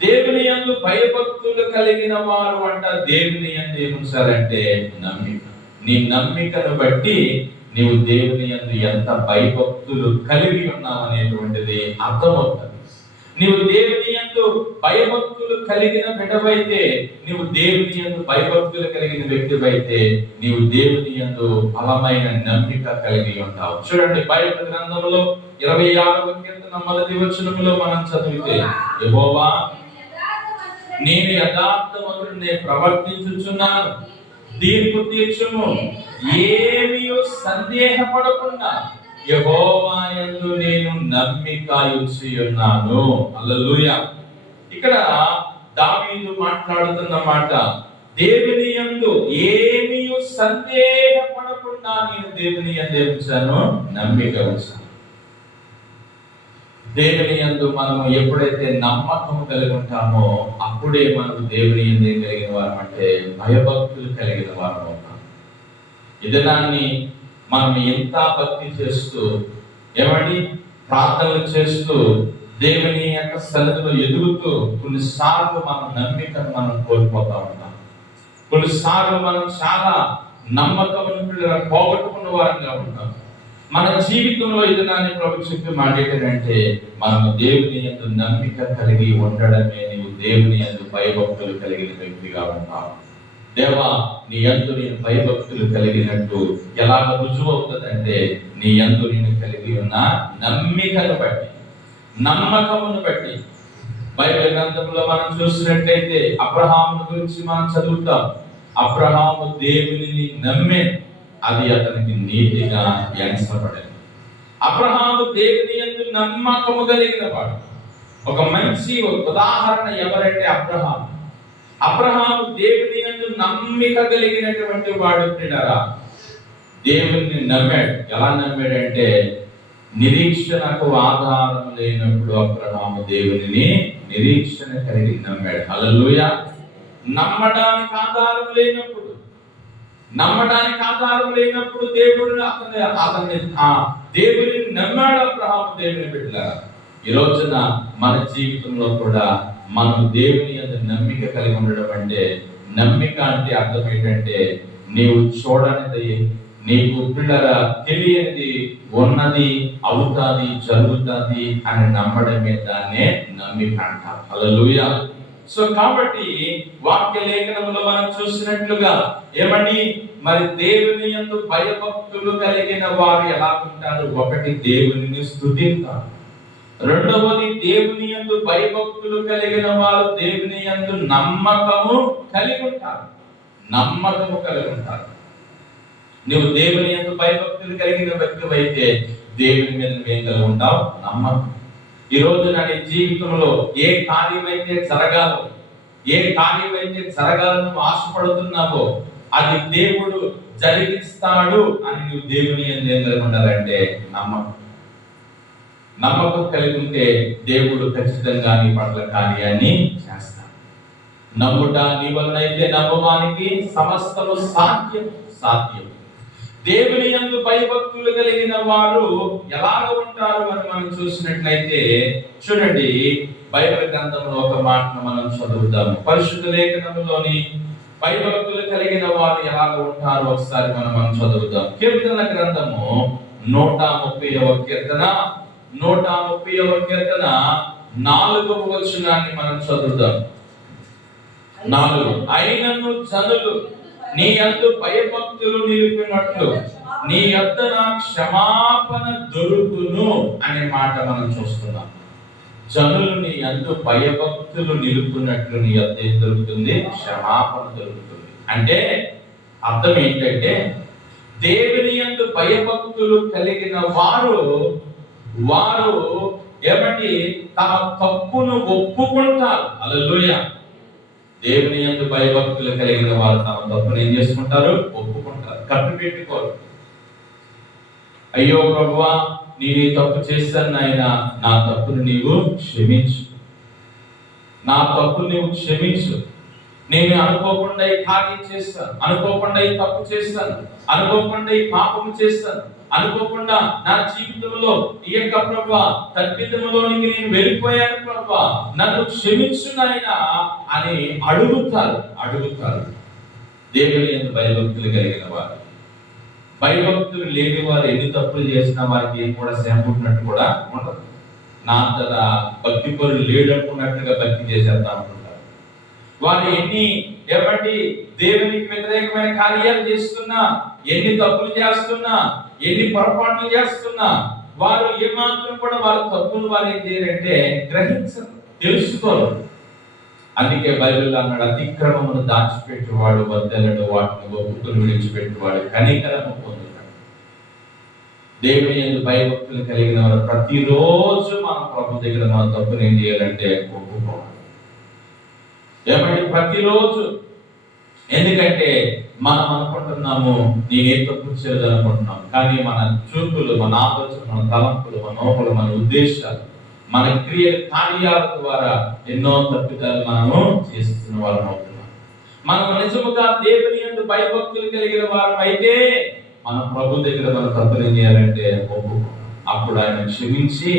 దేవుని యందు భయభక్తులు కలిగిన వారు అంట దేవుని యందు ఏముంచాలంటే నమ్మిక. నీ నమ్మికను బట్టి నీవు దేవుని యందు ఎంత భయభక్తులు కలిగి ఉన్నావు అనేటువంటిది అర్థమవుతుంది. నీవు దేవుని యందు భయభక్తులు కలిగిన బిడ్డవైతే, నీవు దేవుని యందు భయభక్తులు కలిగిన వ్యక్తివైతే నీవు దేవుని యందు బలమైన నమ్మిక కలిగి ఉంటావు. చూడండి, బైబిల్ గ్రంథంలో 26వ కీర్తన 1వ వచనంలో మనం చదివితే, యెహోవా నేను యథార్థవంతుడినే ప్రవర్తించుచున్నాను, తీర్పు తీర్చుము, ఏమీ సందేహపడకుండా యెహోవా యందు నేను నమ్మిక ఉంచి ఉన్నాను. హల్లెలూయా. ఇక్కడ దావీదు మాట్లాడుతున్న మాట, దేవుని యందు ఏమీ సందేహపడకుండా నేను దేవుని యందు ఉంచాను, నమ్మిక ఉంచాను. దేవుని యందు మనము ఎప్పుడైతే నమ్మకం కలిగి ఉంటామో అప్పుడే మనకు దేవుని యందు ఏం కలిగిన వారం అంటే భయభక్తులు కలిగిన వారం అవుతాం. ఈ దినాన్ని మనం ఎంత భక్తి చేస్తూ ఏమండి ప్రార్థనలు చేస్తూ దేవుని యొక్క సన్నిధిలో ఎదుగుతూ కొన్నిసార్లు మన నమ్మికను మనం కోల్పోతా ఉంటాం. కొన్నిసార్లు మనం చాలా నమ్మకం పోగొట్టుకున్న వారంగా ఉంటాం. మన జీవితంలో ఇదనాన్ని ప్రభు చెప్పి మాట ఏంటంటే మనము దేవుని యందు నమ్మిక కలిగి ఉండడమే నీవు దేవుని యందు భయభక్తులు కలిగిన వ్యక్తిగా ఉంటావు. దేవా, నీ యందు నేను భయభక్తులు కలిగినట్టు ఎలాగ రుజువు అవుతుందంటే నీ యందు నేను కలిగి ఉన్న నమ్మికను బట్టి, నమ్మకమును బట్టి. బైబిల్ గ్రంథంలో మనం చూసినట్లయితే అబ్రహాము గురించి మనం చదువుతాం. అబ్రహాము దేవునిని నమ్మే, అది అతనికి నీతిగా ఎంచబడింది. అబ్రహాము దేవుని యందు నమ్మకము కలిగిన వాడు. ఒక మంచి ఉదాహరణ ఎవరంటే అబ్రహాము. అబ్రహాము దేవుని యందు నమ్మిక కలిగినటువంటి వాడు. దేవుని నమ్మాడు. ఎలా నమ్మాడంటే నిరీక్షణకు ఆధారం లేనప్పుడు అబ్రహాము దేవునిని నిరీక్షణ కలిగి నమ్మాడు. హల్లెలూయా. నమ్మడానికి ఆధారం లేనప్పుడు దేవుడు అతన్ని దేవుని నమ్మాడు అబ్రహాము దేవుని బిడ్డలారా. ఈ రోజున మన జీవితంలో కూడా మనం దేవుని యందు నమ్మిక కలిగి ఉండడం అంటే, నమ్మిక అంటే అర్థం ఏంటంటే నీవు చూడనిది, నీకు పిల్లల తెలియనిది ఉన్నది, అవుతాది, జరుగుతుంది అని నమ్మడమే దాన్నే నమ్మిక అంటారు. హల్లెలూయా. సో కాబట్టి వాక్య లేఖనంలో మనం చూసినట్లుగా ఏమని మరి దేవుని యందు భయభక్తులు కలిగిన వారు ఎలా ఉంటారు? ఒకటి, దేవునిని స్తుతిస్తారు. రెండవది, దేవుని యందు భయభక్తులు కలిగిన వారు దేవుని యందు నమ్మకము కలిగి ఉంటారు. నువ్వు దేవుని యందు భయభక్తులు కలిగిన వ్యక్తి అయితే దేవుని మీద ఏం కలిగి ఉంటావు? నమ్మకం. ఈ రోజు నా జీవితంలో ఏ కార్యమైతే జరగాలని ఆశపడుతున్నావో అది దేవుడు జరిగిస్తాడు అని నువ్వు దేవుని యందు ఏం కలిగి ఉండాలంటే నమ్మకం కలిగి ఉంటే దేవుడు ఖచ్చితంగా నీ పట్ల కార్యాన్ని చేస్తాడు. నమ్ముట నీ వలన అయితే నమ్మవానికి సమస్తము సాధ్యం. దేవుని యందు భయభక్తులు కలిగిన వారు ఎలాగ ఉంటారు అని మనం చూసినట్లయితే చూడండి, బైబిల్ గ్రంథంలో ఒక మాటను మనం చదువుతాము. పరిశుద్ధ లేఖనంలోని భయభక్తులు కలిగిన వారు ఎలాగ ఉంటారు ఒకసారి మనం చదువుతాం. కీర్తన గ్రంథము 130వ కీర్తన 4వ వచనాన్ని మనం చదువుతాం. 4 అయినను జనులు నీ యందు భయభక్తులు నిలిపినట్లు నీ యొద్ద నా క్షమాపణ దొరుకును అనే మాట మనం చూస్తున్నాం. జనులు నీ యందు భయభక్తులు నిలుపునట్లు నీ యొద్ద ఏం దొరుకుతుంది? క్షమాపణ దొరుకుతుంది. అంటే అర్థం ఏంటంటే దేవుని యందు భయభక్తులు కలిగిన వారు ఏమంటే తమ తప్పును ఒప్పుకుంటారు. హల్లెలూయా. దేవుని యందు భయభక్తులు కలిగిన వారు తమ తప్పును ఏం చేసుకుంటారు? ఒప్పుకుంటారు, కట్టు పెట్టుకోరు. అయ్యో ప్రభువా, నేను తప్పు చేశాను నాయనా, నా తప్పును నీవు క్షమించు. నేను అనుకోకుండా ఈ కార్యం చేస్తాను, అనుకోకుండా ఈ తప్పు చేస్తాను, అనుకోకుండా ఈ పాపము చేస్తాను, అనుకోకుండా నా జీవితంలో ఈ యొక్క ప్రభువా తప్పిదములోనికి నేను వెళ్ళిపోయాను ప్రభువా, నన్ను క్షమించు నాయనా అని అడుగుతారు. దేవుని యందు భయభక్తులు కలిగిన వారు. భయభక్తులు లేని వారు ఎన్ని తప్పులు చేసినా వారికి ఏం కూడా శ్రమపుట్టినట్టు కూడా ఉండదు. నా అంతట భక్తి పరులు లేడనుకున్నట్టుగా భక్తి చేసేస్తా ఉంటుంటారు. వారు ఏమంటే దేవునికి వ్యతిరేకమైన కార్యాలు చేస్తున్నా, ఎన్ని తప్పులు చేస్తున్నా, ఎన్ని పొరపాట్లు చేస్తున్నా వారు ఏమాత్రం కూడా వారి తప్పులు వారు ఏం చేయరంటే గ్రహించరు, తెలుసుకోరు. అందుకే బైబిల్ అన్నాడు, అతిక్రమమును దాచిపెట్టువాడు వద్దలడు, వాటిని ఒప్పుకొని విడిచిపెట్టువాడు కనికరము పొందుతాడు. దేవుని యందు భయభక్తులు కలిగిన వారు ప్రతిరోజు మనం ప్రభు దగ్గర మన తప్పులు ఏం చేయాలంటే ఒప్పుకోవాలి. ఏమంటే ప్రతిరోజు. ఎందుకంటే మనం అనుకుంటున్నాము నేనే తప్పు చేయలేదు అనుకుంటున్నాం, కానీ మన చూపులు, మన ఆలోచన, మన తలంపులు, మన నోపులు, మన ఉద్దేశాలు, మన క్రియ కార్యాల ద్వారా ఎన్నో తప్పిదాలు మనము చేస్తున్న వాళ్ళం అవుతున్నాం. మనము నిజముగా దేవుని యందు భయభక్తులు కలిగిన వారు అయితే మన ప్రభు దగ్గర మనం తప్పులు ఏం చేయాలంటే అప్పుడు ఆయన క్షమించి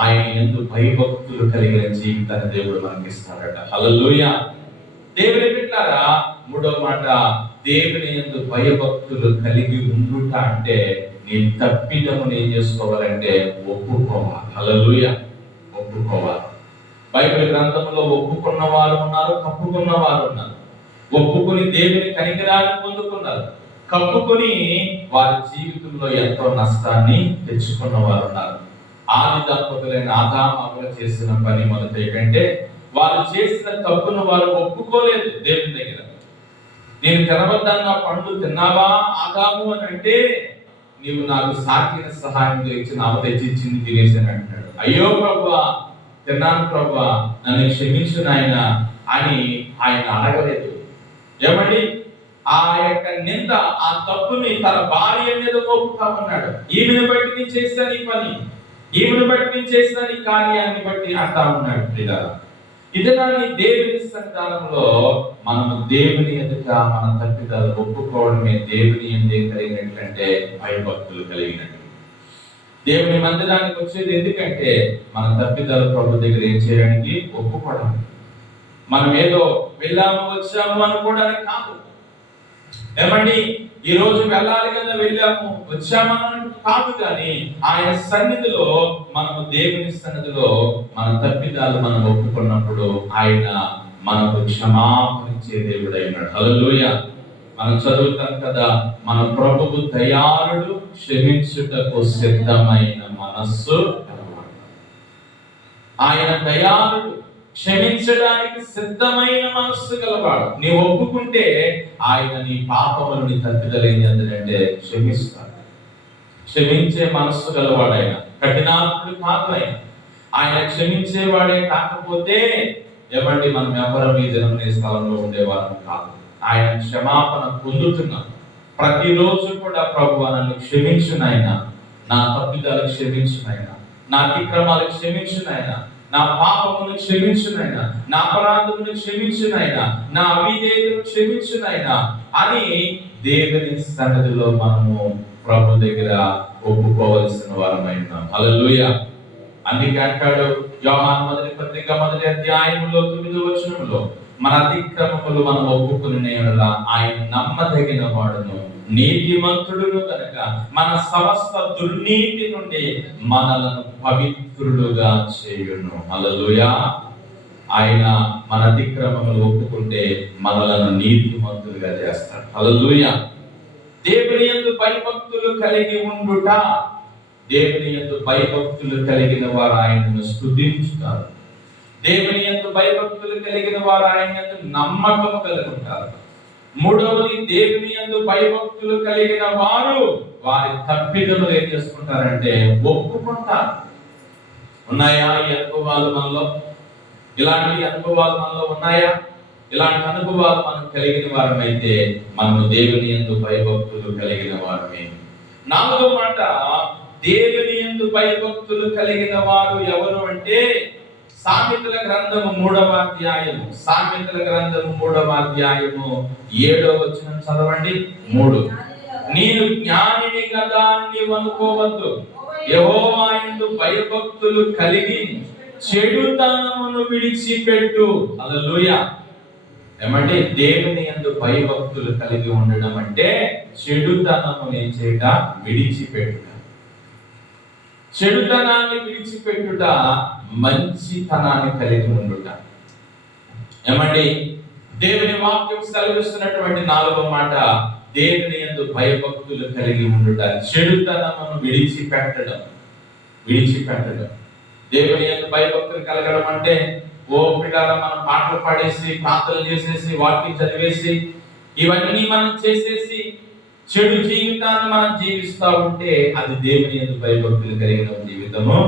ఆయన యందు భయభక్తులు కలిగిన జీవితాన్ని దేవుడు మనకి ఇస్తాడట. హల్లెలూయా. దేవుని బిడ్డలారా, మూడో మాట, దేవుని యందు భయభక్తులు కలిగి ఉండుట అంటే నీ తప్పిదమును ఏం చేసుకోవాలంటే ఒప్పుకోవాలి. హల్లెలూయా. ఒప్పుకోవాలి. బైబిల్ గ్రంథంలో ఒప్పుకున్న వారు ఉన్నారు, కప్పుకున్న వారు ఉన్నారు. ఒప్పుకొని దేవుని కనికరాన్ని పొందుకున్నారు, కప్పుకొని వారి జీవితంలో ఎంతో నష్టాన్ని తెచ్చుకున్న వారు ఉన్నారు. ఆది దంపతులైన ఆదాము అవ్వలు చేసిన పని మొదట ఏంటంటే వారు చేసిన తప్పును వారు ఒప్పుకోలేదు దేవుని దగ్గర. నేను తినవద్దన్న పండు తిన్నావా ఆదాము అని అంటే, నీవు నాకు సాకిన సహాయం ఇచ్చిన ఆమె తెచ్చిచ్చింది తినేసాను అంటున్నాడు. అయ్యో ప్రభువా, తిన్నాను ప్రభువా, నన్ను క్షమించు నాయన అని ఆయన అడగలేదు. ఏమండి, ఆ యొక్క నింద, ఆ తప్పుని తన భార్య మీద మోపుతా ఉన్నాడు. ఈమెను బట్టి నేను చేశాను ఈ పని, ఈమెను బట్టి నేను చేసిన ఈ కార్యాన్ని బట్టి అంటా ఉన్నాడు. ఇదనాన్ని దేవుని సంతానంలో మనము దేవుని ఎదుట మన తప్పిదాలు ఒప్పుకోవడమే దేవుని ఎందుకు కలిగినట్లంటే భయభక్తులు కలిగినట్టు. దేవుని మందిరానికి వచ్చేది ఎందుకంటే మన తప్పిదాలు ప్రభు దగ్గర ఏం చేయడానికి ఒప్పుకోవడం. మనం ఏదో వెళ్ళాము వచ్చాము అనుకోవడానికి కాదు. ఏమండి, ఈ రోజు వెళ్ళాలి కదా, వెళ్ళాము వచ్చామని కాదు, కానీ ఆయన సన్నిధిలో మనము దేవుని సన్నిధిలో మన తప్పిదాలు మనం ఒప్పుకున్నప్పుడు ఆయన మనకు క్షమాపణించే దేవుడై ఉన్నాడు. హల్లెలూయా. మనం చదువుతాం కదా, మన ప్రభువు దయాళుడు, క్షమించుటకు సిద్ధమైన మనస్సు కలవాడు. ఆయన దయాళుడు, క్షమించడానికి సిద్ధమైన మనస్సు గలవాడు. నీవు ఒప్పుకుంటే ఆయన నీ పాపములు, నీ తప్పిదలు ఏం చేస్తాడంటే క్షమిస్తాడు. క్షమించే మనస్సు గలవాడు ఆయన. కఠినాత్ముడు కాదు ఆయన. ఆయన క్షమించేవాడే కాకపోతే ఏమండి మనం ఎవరు ఈ జనమే స్థలంలో ఉండేవాళ్ళం కాదు. ఆయన క్షమాపణ పొందుతున్నాం. ప్రతిరోజు కూడా ప్రభువా నన్ను క్షమించు నాయనా, నా తప్పిదాలు క్షమించు నాయనా, నా అతిక్రమాలు క్షమించు నాయనా, నా పాపమును క్షమించు నాయనా, నా అపరాధమును క్షమించు నాయనా, నా అవిధేయతను క్షమించు నాయనా అని దేవుని సన్నిధిలో మనము ప్రభు దగ్గర ఒప్పుకోవలసిన వారమైనాం. హల్లెలూయా. అందుకే అంటాడు యోహాను మొదటి పత్రిక 1వ అధ్యాయంలో 9వ వచనంలో, మన అతిక్రమములు మనం ఒప్పుకునే ఆయన నమ్మదగిన వాడును, నీతిమంతుడును కనుక మన సమస్త దుర్నీతి నుండి మనలను పవిత్రులుగా చేయును. హల్లెలూయా. ఆయన మన అతిక్రమములు ఒప్పుకుంటే మనలను నీతిమంతులుగా చేస్తాడు. హల్లెలూయా. దేవుని యందు భయభక్తులు కలిగి ఉండుట, దేవుని యందు భయభక్తులు కలిగిన వారు ఆయనను స్తుతించుతారు. దేవుని యందు భయభక్తులు కలిగిన వారు ఆయన యందు నమ్మకం కలిగి ఉంటారు. మూడవది, దేవుని యందు భయభక్తులు కలిగిన వారు వారి తప్పిదములు ఏం చేసుకుంటారంటే ఒప్పుకుంటారు. ఉన్నాయా ఈ అనుభవాలు మనలో? ఇలాంటి అనుభవాలు మనలో ఉన్నాయా? ఇలాంటి అనుభవాలు మనం కలిగిన వారమైతే మనము దేవుని యందు భయభక్తులు కలిగిన వారమే. 4వ మాట, దేవుని యందు భయభక్తులు కలిగిన వారు ఎవరు అంటే సామెతల గ్రంథము 3వ అధ్యాయము, సామెతల గ్రంథము 3వ అధ్యాయము 7వ వచనం చదవండి. 3, నేను జ్ఞానిని కదా అని నీవు అనుకోవద్దు, యెహోవా యందు భయభక్తులు కలిగి చెడుతనమును విడిచిపెట్టు. హల్లెలూయా. ఏమంటే దేవుని యందు భయభక్తులు కలిగి ఉండడం అంటే చెడుతనమును ఏం చేయట? విడిచిపెట్టుట. చెడుతనాన్ని విడిచిపెట్టుట, మంచితనాన్ని కలిగి ఉండుట. ఏమండి, దేవుని వాక్యం సెలవిస్తున్నటువంటి 4వ మాట, దేవుని యందు భయభక్తులు కలిగి ఉండుట, చెడుతనమును విడిచిపెట్టడం. దేవుని యందు భయభక్తులు కలగడం అంటే ఓ పిల్లల మనం పాటలు పాడేసి, ప్రార్థనలు చేసేసి, వాక్యం చదివేసి, ఇవన్నీ మనం చేసేసి చెడు జీవితాన్ని మనం జీవిస్తూ ఉంటే అది దేవుని యందు భయభక్తులు కలిగిన జీవితము.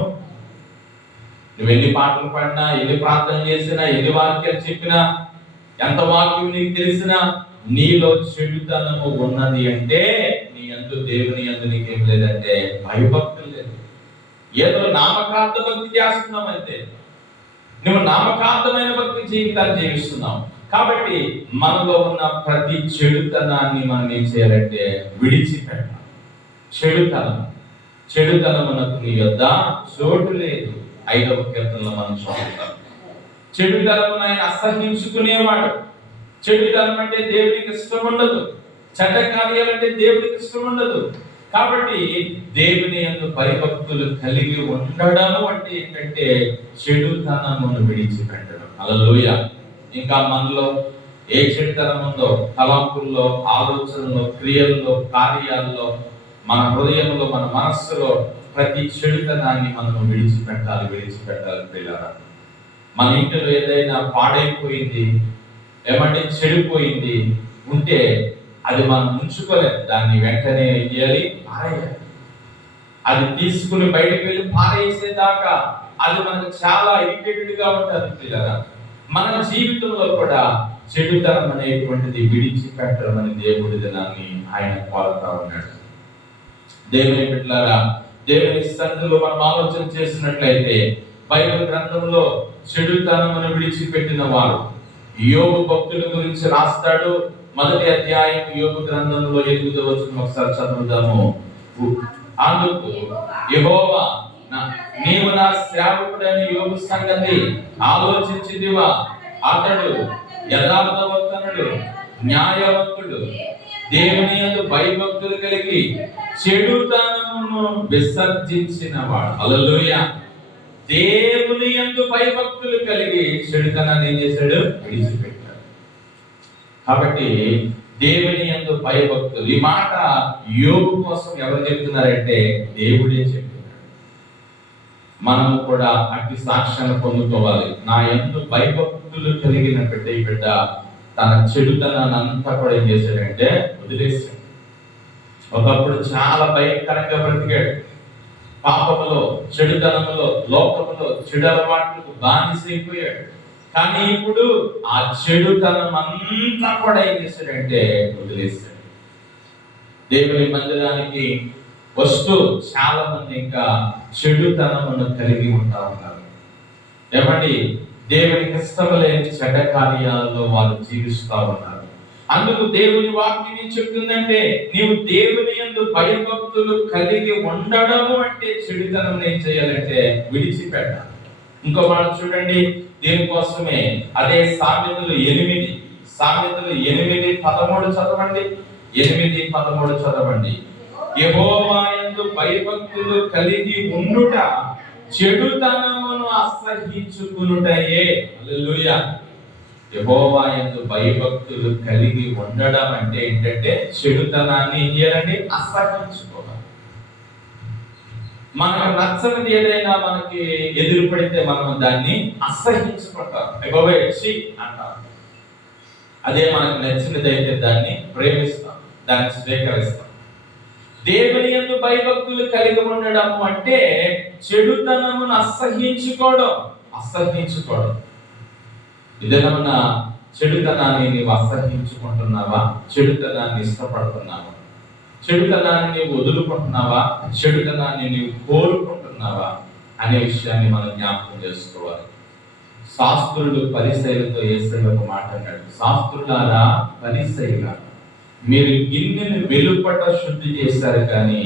నువ్వు ఎన్ని పాటలు పాడినా, ఎన్ని ప్రార్థన చేసినా, ఎన్ని వాక్యాలు చెప్పినా, ఎంత వాక్యం నీకు తెలిసినా, నీలో చెడుతనము ఉన్నది అంటే నీ యందు, దేవుని యందు నీకేం లేదంటే భయభక్తులు లేదు. ఏదో నామకార్థ భక్తి చేస్తున్నాం అంతే. నువ్వు నామకార్థమైన భక్తి జీవితాన్ని జీవిస్తున్నావు. కాబట్టి మనలో ఉన్న ప్రతి చెడుతనాన్ని మనం ఏం చేయాలంటే విడిచిపెట్టాలి. చెడుతనమునకు నీ యొద్ద చోటు లేదు. 5వ కీర్తనలో మనం చూస్తాం. చెడుతనమును ఆయన అసహించుకునేవాడు. చెడుతనం అంటే దేవుడికి ఇష్టం ఉండదు. చెడ్డ కార్యాలంటే దేవుడికి ఇష్టం ఉండదు. కాబట్టి దేవుని యందు భయభక్తులు కలిగి ఉండడం అంటే ఏంటంటే చెడుతనమును విడిచిపెట్టడం. హల్లెలూయా. ఇంకా మనలో ఏ చెడుతనం ఉందో, తలంపుల్లో, ఆలోచనలో, క్రియల్లో, కార్యాల్లో, మన హృదయంలో, మన మనస్సులో ప్రతి చెడుతనాన్ని మనం విడిచిపెట్టాలి పిల్లరా. మన ఇంటిలో ఏదైనా పాడైపోయింది, ఏమంటే చెడిపోయింది ఉంటే అది మనం ఉంచుకోలేదు. దాన్ని వెంటనే ఇయ్యాలి, పారేయాలి. అది తీసుకుని బయటకు వెళ్ళి పారేసేదాకా అది మనకు చాలా ఇరిటేటెడ్ గా ఉంటుంది పిల్లరా. మన జీవితంలో కూడా చెడుతనం అనేటువంటిది విడిచిపెట్టడం అని దేవుడి దినాన్ని ఆయన కోరుతా ఉన్నాడు. దేవుని బిడ్డలారా, దేవుని సన్నిధిలో మనం ఆలోచన చేసినట్లయితే బైబిల్ గ్రంథంలో చెడుతనమును విడిచిపెట్టిన వారు యోబు భక్తుల గురించి రాస్తాడు. 1వ అధ్యాయం యోబు గ్రంథంలో 8వ వచనం ఒకసారి చదువుదాము. అందుకు యెహోవా, నీవు నా సేవకుడైన యోబు సంగతి ఆలోచించిదివా? అతడు యథార్థవంతుడు, న్యాయవంతుడు, దేవుని యందు భయభక్తులు కలిగి చెడుతనమును విసర్జించినవాడు. హల్లెలూయా. దేవుని యందు భయభక్తులు కలిగి చెడుతనాన్ని ఏం చేశాడు? విడిచిపెట్టాడు. కాబట్టి దేవుని యందు భయభక్తులు, ఈ మాట యోబు కోసం ఎవరు చెప్తున్నారంటే దేవుడే చెప్తున్నాడు. మనము కూడా అట్టి సాక్ష్యాన్ని పొందుకోవాలి. నా యందు భయభక్తులు కలిగినటువంటి బిడ్డ తన చెడుతనాన్ని అంతా కూడా ఏం చేశాడంటే వదిలేశాడు. ఒకప్పుడు చాలా భయంకరంగా బ్రతికాడు. పాపములో, చెడుతనములో, లోకములో, చెడు అలవాట్లకు బానిసైపోయాడు. కానీ ఇప్పుడు ఆ చెడుతనం అంతా కూడా ఏం చేశాడంటే వదిలేశాడు. దేవుని మందిరానికి వస్తూ చాలా మంది ఇంకా చెడుతనమును కలిగి ఉంటా ఉన్నారు. ఏమండి, దేవునికి ఇష్టం లేని చెడ్డ కార్యాలలో వారు జీవిస్తూ ఉన్నారు. అందుకు దేవుని వాక్యం ఏం చెప్తుందంటే, నీవు దేవుని యందు భయభక్తులు కలిగి ఉండడము అంటే చెడుతనం ఏం చేయాలంటే విడిచిపెట్టాలి. ఇంకో మాట చూడండి, దీనికోసమే అదే సామెతలు 8:13 చదవండి. 8:13 చదవండి. యెహోవా యందు భయభక్తులు కలిగి ఉండుట చెడుతనమును అసహించుకొనుటయే. హల్లెలూయా. యెహోవా యందు భయభక్తులు కలిగి ఉండడం అంటే ఏంటంటే చెడుతనాన్ని ఏం చేయాలండి? అసహించుకోవాలి. మనకు నచ్చనిది ఏదైనా మనకి ఎదురు పడితే మనం దాన్ని అసహించుకుంటాం, అంటాం. అదే మనకు నచ్చినది అయితే దాన్ని ప్రేమిస్తాం, దాన్ని స్వీకరిస్తాం. దేవుని యందు భయభక్తులు కలిగి ఉండడం అంటే చెడుతనమును అసహించుకోవడం. ఇదేమన్నా చెడుతనాన్ని నీవు అసహించుకుంటున్నావా? చెడుతనాన్ని ఇష్టపడుతున్నావా? చెడుతనాన్ని నీవు వదులుకుంటున్నావా? చెడుతనాన్ని నీవు కోరుకుంటున్నావా అనే విషయాన్ని మనం జ్ఞాపకం చేసుకోవాలి. శాస్త్రులు పరిసయ్యులతో యేసయ్య ఒక మాట అన్నాడు. శాస్త్రులారా, పరిసయ్యులారా, మీరు గిన్నెను వెలుపట శుద్ధి చేశారు, కానీ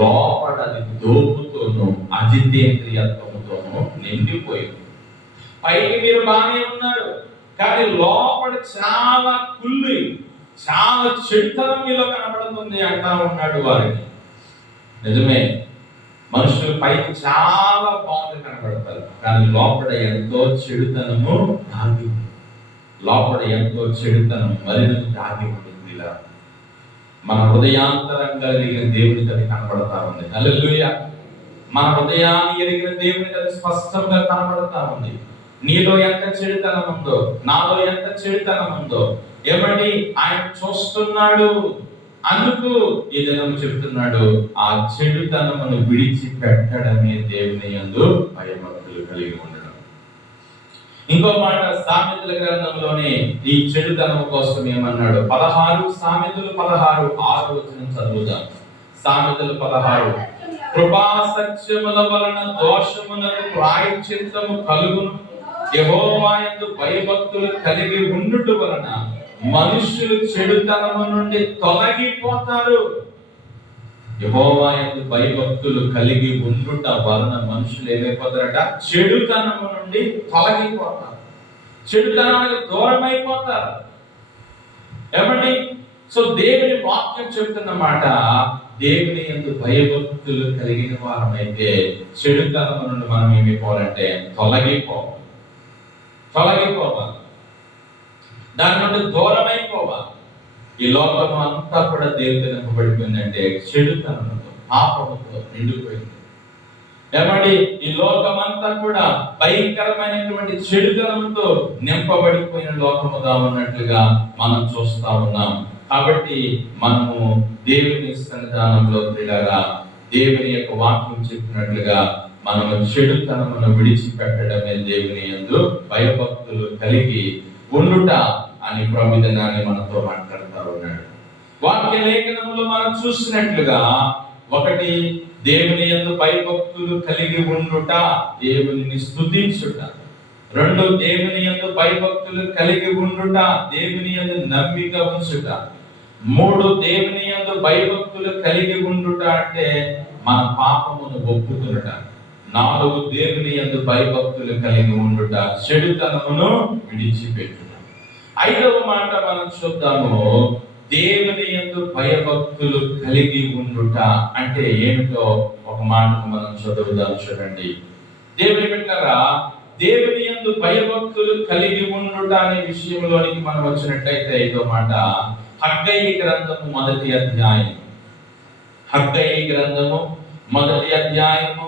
లోపల అది దోపుతోనూ అజితేంద్రియత్వముతోనూ నిండిపోయింది. పైకి మీరు బాగానే ఉన్నారు, కానీ లోపల చాలా కుళ్ళి, చాలా చెడుతనం మీలో కనబడుతుంది అంటా ఉన్నాడు వారిని. నిజమే, మనుషులు పైకి చాలా బాగుంది కనబడతారు, కానీ లోపల ఎంతో చెడుతనము దాగి ఉంది. లోపల ఎంతో చెడుతనం మరింత దాగి ఉంటుంది. ఇలా మన హృదయాంతరంగా ఎరిగిన దేవునికి అది కనబడతా ఉంది. హల్లెలూయా. మన హృదయాన్ని ఎరిగిన దేవునికి అది స్పష్టంగా కనబడతా ఉంది. నీలో ఎంత చెడుతనం ఉందో, నాలో ఎంత చెడుతనం ఉందో ఏమండి ఆయన చూస్తున్నాడు. అందుకు ఈ దినం చెప్తున్నాడు, ఆ చెడుతనమును విడిచిపెట్టడమే దేవుని యందు భయభక్తులు కలిగి ఉండడం. ఇంకో మాట సామెతల గ్రంథంలోనే ఈ చెడుతనం కోసం ఏమన్నాడు? 16 సామెతలు 16:6 చదువుదాం. సామెతలు 16 కృపా సత్యముల వలన దోషమునకు ప్రాయశ్చిత్తము కలుగును. యెహోవా యందు భయభక్తులు కలిగి ఉండుట వలన మనుష్యులు చెడుతనము నుండి తొలగిపోతారు. యెహోవా యందు భయభక్తులు కలిగి ఉండుట వలన మనుషులు ఏమైపోతారట? చెడుతనము నుండి తొలగిపోతారు, చెడుతనానికి దూరమైపోతారు. ఏమండి? సో దేవుని వాక్యం చెప్తున్నమాట, దేవుని యందు భయభక్తులు కలిగిన వారమైతే చెడుతనము నుండి మనం ఏమైపోవాలంటే తొలగిపోవాలి, దాని నుండి దూరమైపోవాలి. ఈ లోకము అంతా కూడా దేవుడికి నింపబడిపోయిందంటే చెడుతనంతో, పాపముతో నిండిపోయింది. ఏమండి? ఈ లోకమంతా కూడా భయంకరమైనటువంటి చెడుతనంతో నింపబడిపోయిన లోకముగా ఉన్నట్లుగా మనం చూస్తా ఉన్నాం. కాబట్టి మనము దేవుని సన్నిధానంలో క్రీడగా దేవుని యొక్క వాక్యం చెప్పినట్లుగా మనము చెడుతనమును విడిచిపెట్టడమే దేవుని యందు భయభక్తులు కలిగి ఉండుట అని ప్రమిదనాన్ని మనతో మాట్లాడుతూ ఉన్నాడు. వాక్య లేఖనంలో మనం చూసినట్లుగా, ఒకటి దేవుని యందు భయభక్తులు కలిగి ఉండుట, దేవునిని స్తుతించుట. రెండు, దేవుని యందు భయభక్తులు కలిగి ఉండుట, దేవుని యందు నమ్మిక ఉంచుట. మూడు, దేవుని యందు భయభక్తులు కలిగి ఉండుట అంటే మన పాపమును ఒప్పుకొనుట. నాలుగు, దేవుని యందు భయభక్తులు కలిగి ఉండుట, చెడుతనమును విడిచిపెట్టుట. ఐదవ మాట మనం చూద్దాము, దేవుని యందు భయభక్తులు కలిగి ఉండుట అంటే ఏమిటో ఒక మాటను మనం చదువుదాం. చూడండి, దేవుని బిడ్డలారా, దేవుని యందు భయభక్తులు కలిగి ఉండుట అనే విషయంలోనికి మనం వచ్చినట్లయితే ఐదో మాట, హగ్గయి గ్రంథము మొదటి అధ్యాయం. హగ్గయి గ్రంథము మొదటి అధ్యాయము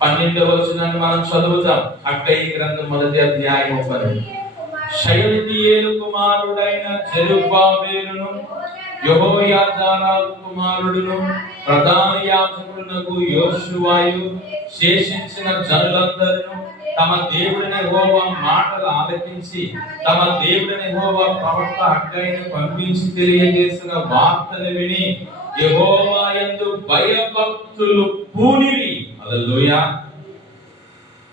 12వ వచనాన్ని మనం చదువుతాం. హగ్గయి గ్రంథం మొదటి అధ్యాయం 12. షయల్తీయేలు కుమారుడైన జెరుబ్బాబెలును, యెహోయాదారాలు కుమారుడును, ప్రధాన యాజకుడునకు యోషువాయు, శేషించిన జనులందరూ తమ దేవుడిని యెహోవా మాటలు ఆలకించి, తమ దేవుడిని యెహోవా ప్రవక్త హగ్గయిని పంపించి తెలియజేసిన వార్తను విని యెహోవా యందు భయభక్తులు పూనిరి. హల్లెలూయా.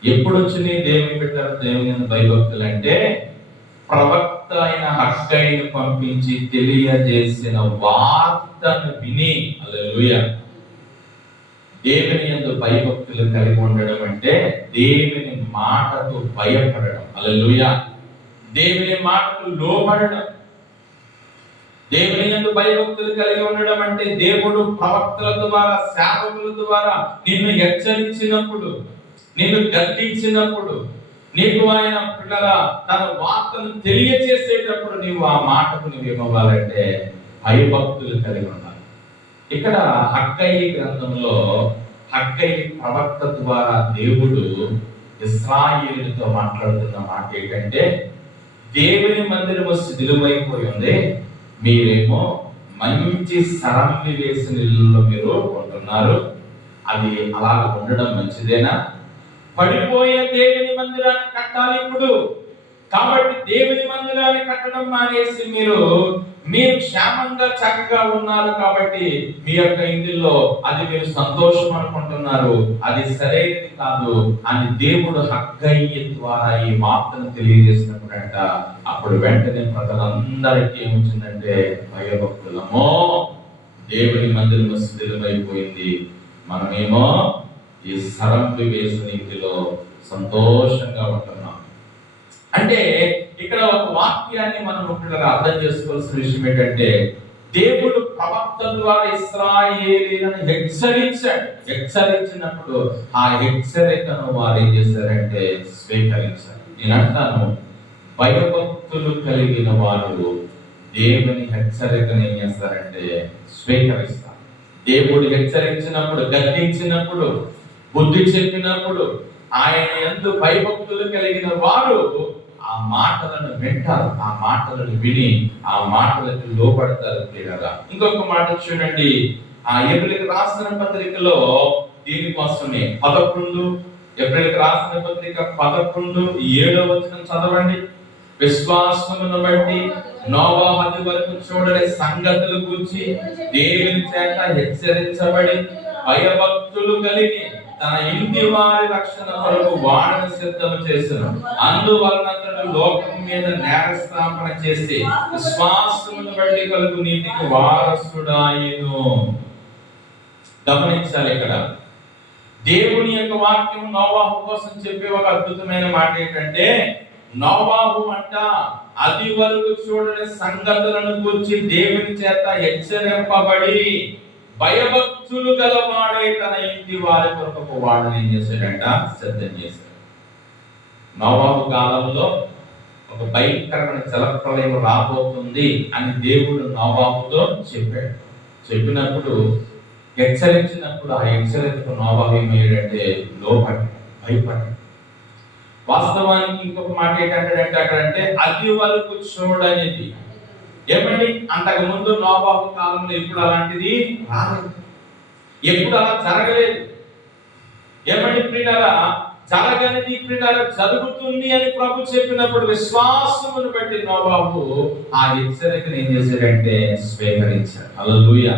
ఎప్పుడు వచ్చినాయి దేవుని బిడ్డల దేవుని యందు భయభక్తులు అంటే, ప్రవక్త అయిన హగ్గయిని పంపించి తెలియజేసిన వార్తను విని. హల్లెలూయా. దేవుని యందు భయభక్తులు కలిగి ఉండడం అంటే దేవుని మాటకు భయపడడం. హల్లెలూయా. దేవుని మాటకు లోబడడం. దేవుని యందు భయభక్తులు కలిగి ఉండడం అంటే దేవుడు ప్రవక్తల ద్వారా, సేవకుల ద్వారా నిన్ను హెచ్చరించినప్పుడు, నిన్ను గద్దించినప్పుడు, నీకు ఆయన పిల్లల తన వార్తను తెలియజేసేటప్పుడు నీవు ఆ మాటకు నువ్వు ఏమవ్వాలంటే భయభక్తులు కలిగి ఉండాలి. ఇక్కడ హగ్గయి గ్రంథంలో హగ్గయి ప్రవక్త ద్వారా దేవుడు ఇశ్రాయేలుతో మాట్లాడుతున్న మాట ఏంటంటే, దేవుని మందిరము శిథిలమైపోయి ఉంది, మీరేమో మంచి సరంవి వేసిన ఇల్లులో మీరు ఉంటున్నారు. అది అలా ఉండడం మంచిదేనా? పడిపోయిన దేవుని మందిరాన్ని కట్టాలి ఇప్పుడు. కాబట్టి దేవుని మందిరాన్ని కట్టడం మానేసి మీరు క్షేమంగా చక్కగా ఉన్నారు కాబట్టి మీ యొక్క ఇంటిలో అది మీరు సంతోషం అనుకుంటున్నారు. అది సరైనది కాదు అని దేవుడు హగ్గయి ద్వారా ఈ వార్తను తెలియజేసినప్పుడంట, అప్పుడు వెంటనే ప్రజలందరికీ ఏమొచ్చిందంటే భయభక్తులమో, దేవుని మందిరం శిథిలమైపోయింది, మనమేమో ఈ సరంపి వేసిన ఇంటిలో సంతోషంగా ఉంటున్నాం. అంటే ఇక్కడ ఒక వాక్యాన్ని మనం ఒకటిగా అర్థం చేసుకోవాల్సిన విషయం ఏంటంటే, దేవుడు ప్రవక్త ద్వారా ఇశ్రాయేలీయులను హెచ్చరించినప్పుడు ఆ హెచ్చరికను వారు ఏం చేశారంటే స్వీకరించారు. నేను అంటాను, భయభక్తులు కలిగిన వారు దేవుని హెచ్చరికను ఏం చేస్తారంటే స్వీకరిస్తారు. దేవుడు హెచ్చరించినప్పుడు, గద్దించినప్పుడు, బుద్ధి చెప్పినప్పుడు ఆయన యందు భయభక్తులు కలిగిన వారు ఆ మాటలను వింటారు, ఆ మాటలను విని ఆ మాటలకు లోపడతారు. క్లియర్గా ఇంకొక మాట చూడండి, ఆ ఏప్రిల్కి రాసిన పత్రికలో దీనికోసమే 11 ఏప్రిల్కి రాసిన పత్రిక 11:7 వచనం చదవండి. విశ్వాసమును బట్టి నోవహు అది వరకు చూడని సంగతుల గురించి దేవుని చేత హెచ్చరించబడి భయభక్తులు కలిగి తన ఇంటి వారి రక్షణ కొరకు వాడని సిద్ధం చేశాను. అందువలన అతడు లోకం మీద నేరస్థాపన చేసి విశ్వాసమును బట్టి కలుగు నీతికి వారసుడాయెను. గమనించాలి, ఇక్కడ దేవుని యొక్క వాక్యం నోవాహు కోసం చెప్పే ఒక అద్భుతమైన మాట ఏంటంటే, నోవాహు అంట అది వరకు చూడని సంగతులను గురించి దేవుని చేత హెచ్చరింపబడి భయభక్తులు గలవాడై తన ఇంటి వారి కొరకు వాడని ఏం చేశాడంట, సిద్ధం చేశాడు. నోవాహు కాలంలో ఒక భయంకరమైన జలప్రలయం రాబోతుంది అని దేవుడు నోవాహుతో చెప్పాడు. చెప్పినప్పుడు, హెచ్చరించినప్పుడు ఆ హెచ్చరికకు నోవాహు ఏమయ్యాడంటే లోపడి భయపడ్డాడు. వాస్తవానికి ఇంకొక మాట ఏంటంటే అక్కడంటే అది వరకు చూడనిది. ఏమండి, అంతకు ముందు నోవాహు కాలంలో ఎప్పుడు అలాంటిది రాలేదు, ఎప్పుడు అలా జరగలేదు. ఏమండి ప్రియులారా, జరగనిది ప్రియులారా జరుగుతుంది అని ప్రభు చెప్పినప్పుడు విశ్వాసమును బట్టి నోవాహు ఆ హెచ్చరికను ఏం చేశాడంటే స్వీకరించాడు. హల్లెలూయా.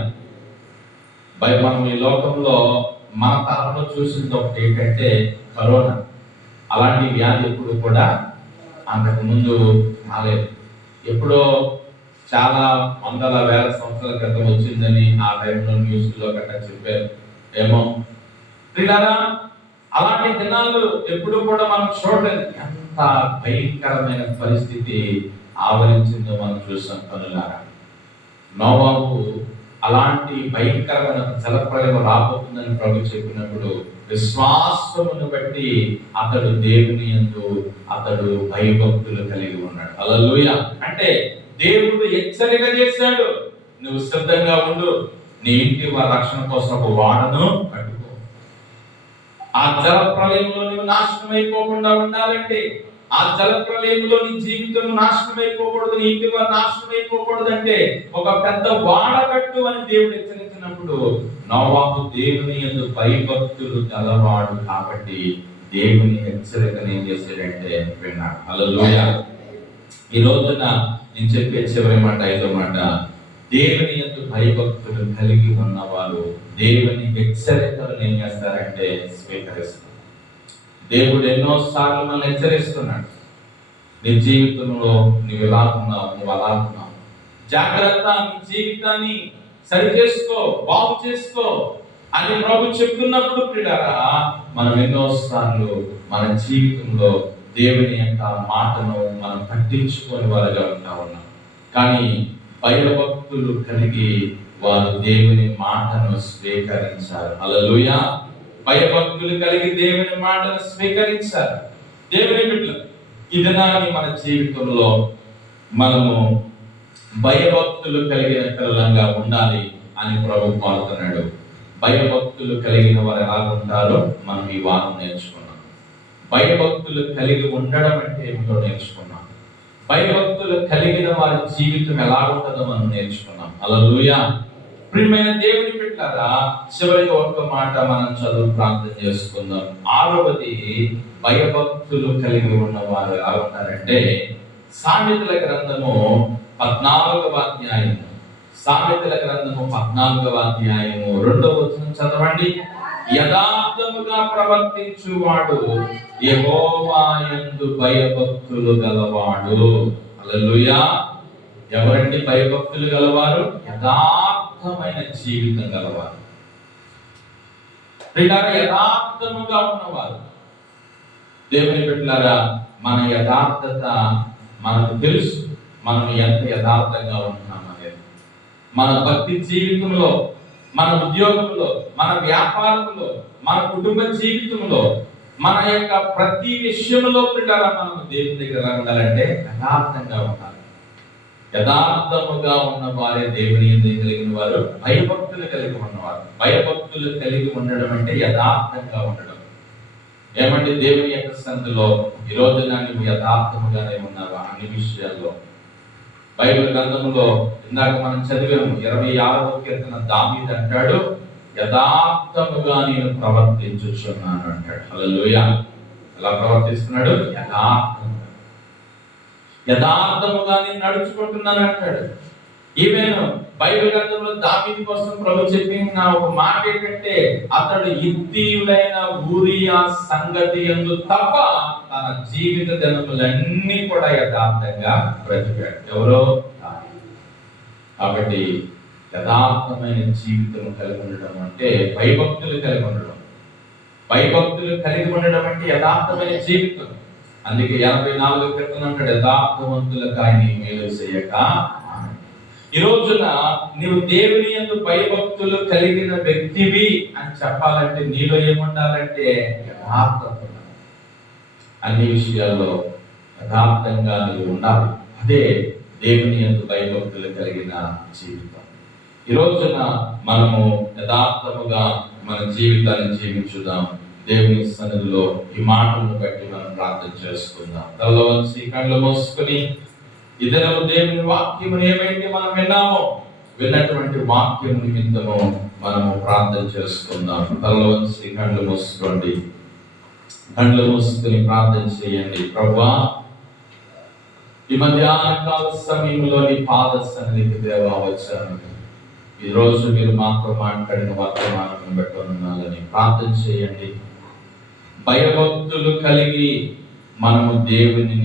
మనం ఈ లోకంలో మన తరంలో చూసింది ఒకటి ఏంటంటే కరోనా. అలాంటి వ్యాధి ఎప్పుడు కూడా అంతకు ముందు రాలేదు. ఎప్పుడో చాలా వందల వేల సంవత్సరాల క్రితం వచ్చిందని ఆ టైంలో న్యూస్లో గట్రా చెప్పారు. ఏమో ప్రియులారా, అలాంటి దినాలు ఎప్పుడు కూడా మనం చూడలేదు. ఎంత భయంకరమైన పరిస్థితి ఆవరించిందో మనం చూసాం కనులారా. నోవాహు అలాంటి భయంకరమైన జలప్రలయం రాబోతుందని ప్రభు చెప్పినప్పుడు విశ్వాసమును బట్టి అతడు దేవుని యందు అతడు భయభక్తులు కలిగి ఉన్నాడు. హల్లెలూయా. అంటే దేవుడు హెచ్చరిక చేశాడు, నువ్వు సిద్ధంగా ఉండు, నీ ఇంటి వారి రక్షణ కోసం ఒక వాడను కట్టుకో. ఆ జలప్రలయంలో నువ్వు నాశనం అయిపోకుండా ఉండాలంటే, ఆ జలప్రలయంలో నీ జీవితం నాశనం అయిపోకూడదు, నీ ఇంటి వారు నాశనం అయిపోకూడదు అంటే ఒక పెద్ద వాడ కట్టు అని దేవుడు హెచ్చరించినప్పుడు నోవాహు దేవుని యందు భయభక్తులు గలవాడు కాబట్టి దేవుని హెచ్చరికను ఏం చేశాడంటే విన్నాడు. హల్లెలూయా. ఈ రోజున నేను చెప్పే చివరి మాట, ఐదో మాట, దేవుని యందు భయభక్తులు కలిగి ఉన్నవారు దేవుని హెచ్చరికలను ఏం చేస్తారంటే స్వీకరిస్తారు. దేవుడు ఎన్నో సార్లు మనల్ని హెచ్చరిస్తున్నాడు, నీ జీవితంలో నువ్వు ఎలా ఉన్నావు, నువ్వు అలా ఉన్నావు, జాగ్రత్త, నీ జీవితాన్ని సరి చేసుకో, బాగు చేసుకో అని ప్రభు చెప్తున్నప్పుడు ప్రియులారా, మనం ఎన్నో సార్లు మన జీవితంలో దేవుని యొక్క మాటను మనం పట్టించుకొని వారుగా ఉంటా ఉన్నాం. కానీ భయభక్తులు కలిగి వారు దేవుని మాటను స్వీకరించారు. హల్లెలూయా. భయభక్తులు కలిగి దేవుని మాటను స్వీకరించారు. దేవుని బిడ్డలు, ఈ దినాన్ని మన జీవితంలో మనము భయభక్తులు కలిగిన పిల్లలంగా ఉండాలి అని ప్రభు కోరుతున్నాడు. భయభక్తులు కలిగిన వారు ఎలా ఉంటారో మనం ఈ వారం నేర్చుకున్నాం. భయభక్తులు కలిగి ఉండడం అంటే ఏమిటో నేర్చుకున్నాం. భయభక్తులు కలిగిన వారి జీవితం ఎలా ఉంటుందో మనం నేర్చుకున్నాం. హల్లెలూయా. ప్రియమైన దేవుని బిడ్డలారా, చివరిగా ఒక్క మాట మనం చదువు ప్రార్థన చేసుకుందాం. 6వది, భయభక్తులు కలిగి ఉన్నవారు ఎలా ఉంటారంటే సామెతల గ్రంథము 14వ అధ్యాయము, సామెతల గ్రంథము 14వ అధ్యాయము 2వ వచనం చదవండి. యథార్థముగా ప్రవర్తించువాడు యెహోవా యందు భయభక్తులు గలవాడు. హల్లెలూయా. ఎవరండి భయభక్తులు గలవారు? యథార్థమైన జీవితం గలవారు. ప్రియులారా, యథార్థముగా ఉన్నవారు. దేవుని బిడ్డలారా, మన యథార్థత మనకు తెలుసు, మనం ఎంత యథార్థంగా ఉంటున్నాం అనేది. మన భక్తి జీవితంలో, మన ఉద్యోగంలో, మన వ్యాపారంలో, మన కుటుంబ జీవితంలో, మన యొక్క ప్రతి విషయంలో ప్రియులారా మనం దేవుని దగ్గర ఉండాలంటే యథార్థంగా ఉండాలి. యథార్థముగా ఉన్న వారే దేవుని యందు కలిగిన వారు, భయభక్తులు కలిగి ఉన్నవారు. భయభక్తులు కలిగి ఉండడం అంటే యథార్థంగా ఉండడం. ఏమంటే దేవుని యొక్క సన్నిధిలో ఈ రోజున నువ్వు యథార్థముగానే ఉన్నావా అన్ని విషయాల్లో? బైబిల్ గ్రంథంలో ఇందాక మనం చదివాము, 26వ కీర్తన దావీదు అంటాడు, యథార్థముగా నేను ప్రవర్తించుచున్నాను అంటాడు. హల్లెలూయా. ఎలా ప్రవర్తిస్తున్నాడు? యథార్థముగా నేను నడుచుకుంటున్నాను అంటాడు. ఈవెన్ బైబిల్ గ్రంథంలో దావీదు కోసం ప్రభు చెప్పిన ఒక మాట ఏంటంటే, అతడు హిత్తీయుడైన ఊరియా సంగతి యందు తప్ప తన జీవిత దినములన్నీ కూడా యథార్థంగా బ్రతికాడు. ఎవరో దావీదు. కాబట్టి యథార్థమైన జీవితం కలిగి ఉండడం అంటే భయభక్తులు కలిగి ఉండడం. భయభక్తులు కలిగి ఉండడం అంటే యథార్థమైన జీవితం. అందుకే 84 కీర్తన అంటాడు, యథార్థవంతులకు ఆయన మేలు చేయక. ఈ రోజున నీవు దేవుని యందు భయభక్తులు కలిగిన వ్యక్తివి అని చెప్పాలంటే నీలో ఏముండాలంటే యథార్థత. అన్ని విషయాల్లో యథార్థంగా నువ్వు ఉండాలి. అదే దేవుని యందు భయభక్తులు కలిగిన జీవితం. ఈ రోజున మనము యథార్థముగా మన జీవితాన్ని జీవించుదాం. దేవుని సన్నిధిలో ఈ మాటలను బట్టి మనం ప్రార్థన చేసుకుందాం. తలలో వంచి కళ్ళు మూసుకుని ఈ దినము దేవుని వాక్యమును ఏమైతే మనం విన్నామో విన్నటువంటి వాక్యం నిమిత్తము మనము ప్రార్థన చేసుకుందాం. తలలో వంచి కళ్ళు మూసుకోండి. కళ్ళు మూసుకుని ప్రార్థన చేయండి. ప్రభువా, ఈ మధ్యాహ్న కాల సమయంలో నీ పాద సన్నిధికి దేవా వచ్చాను. ఈ రోజు మీరు మాతో మాట్లాడిన వర్తమానం బట్టి ప్రార్థన చేయండి. భయభక్తులు కలిగి మనము దేవుని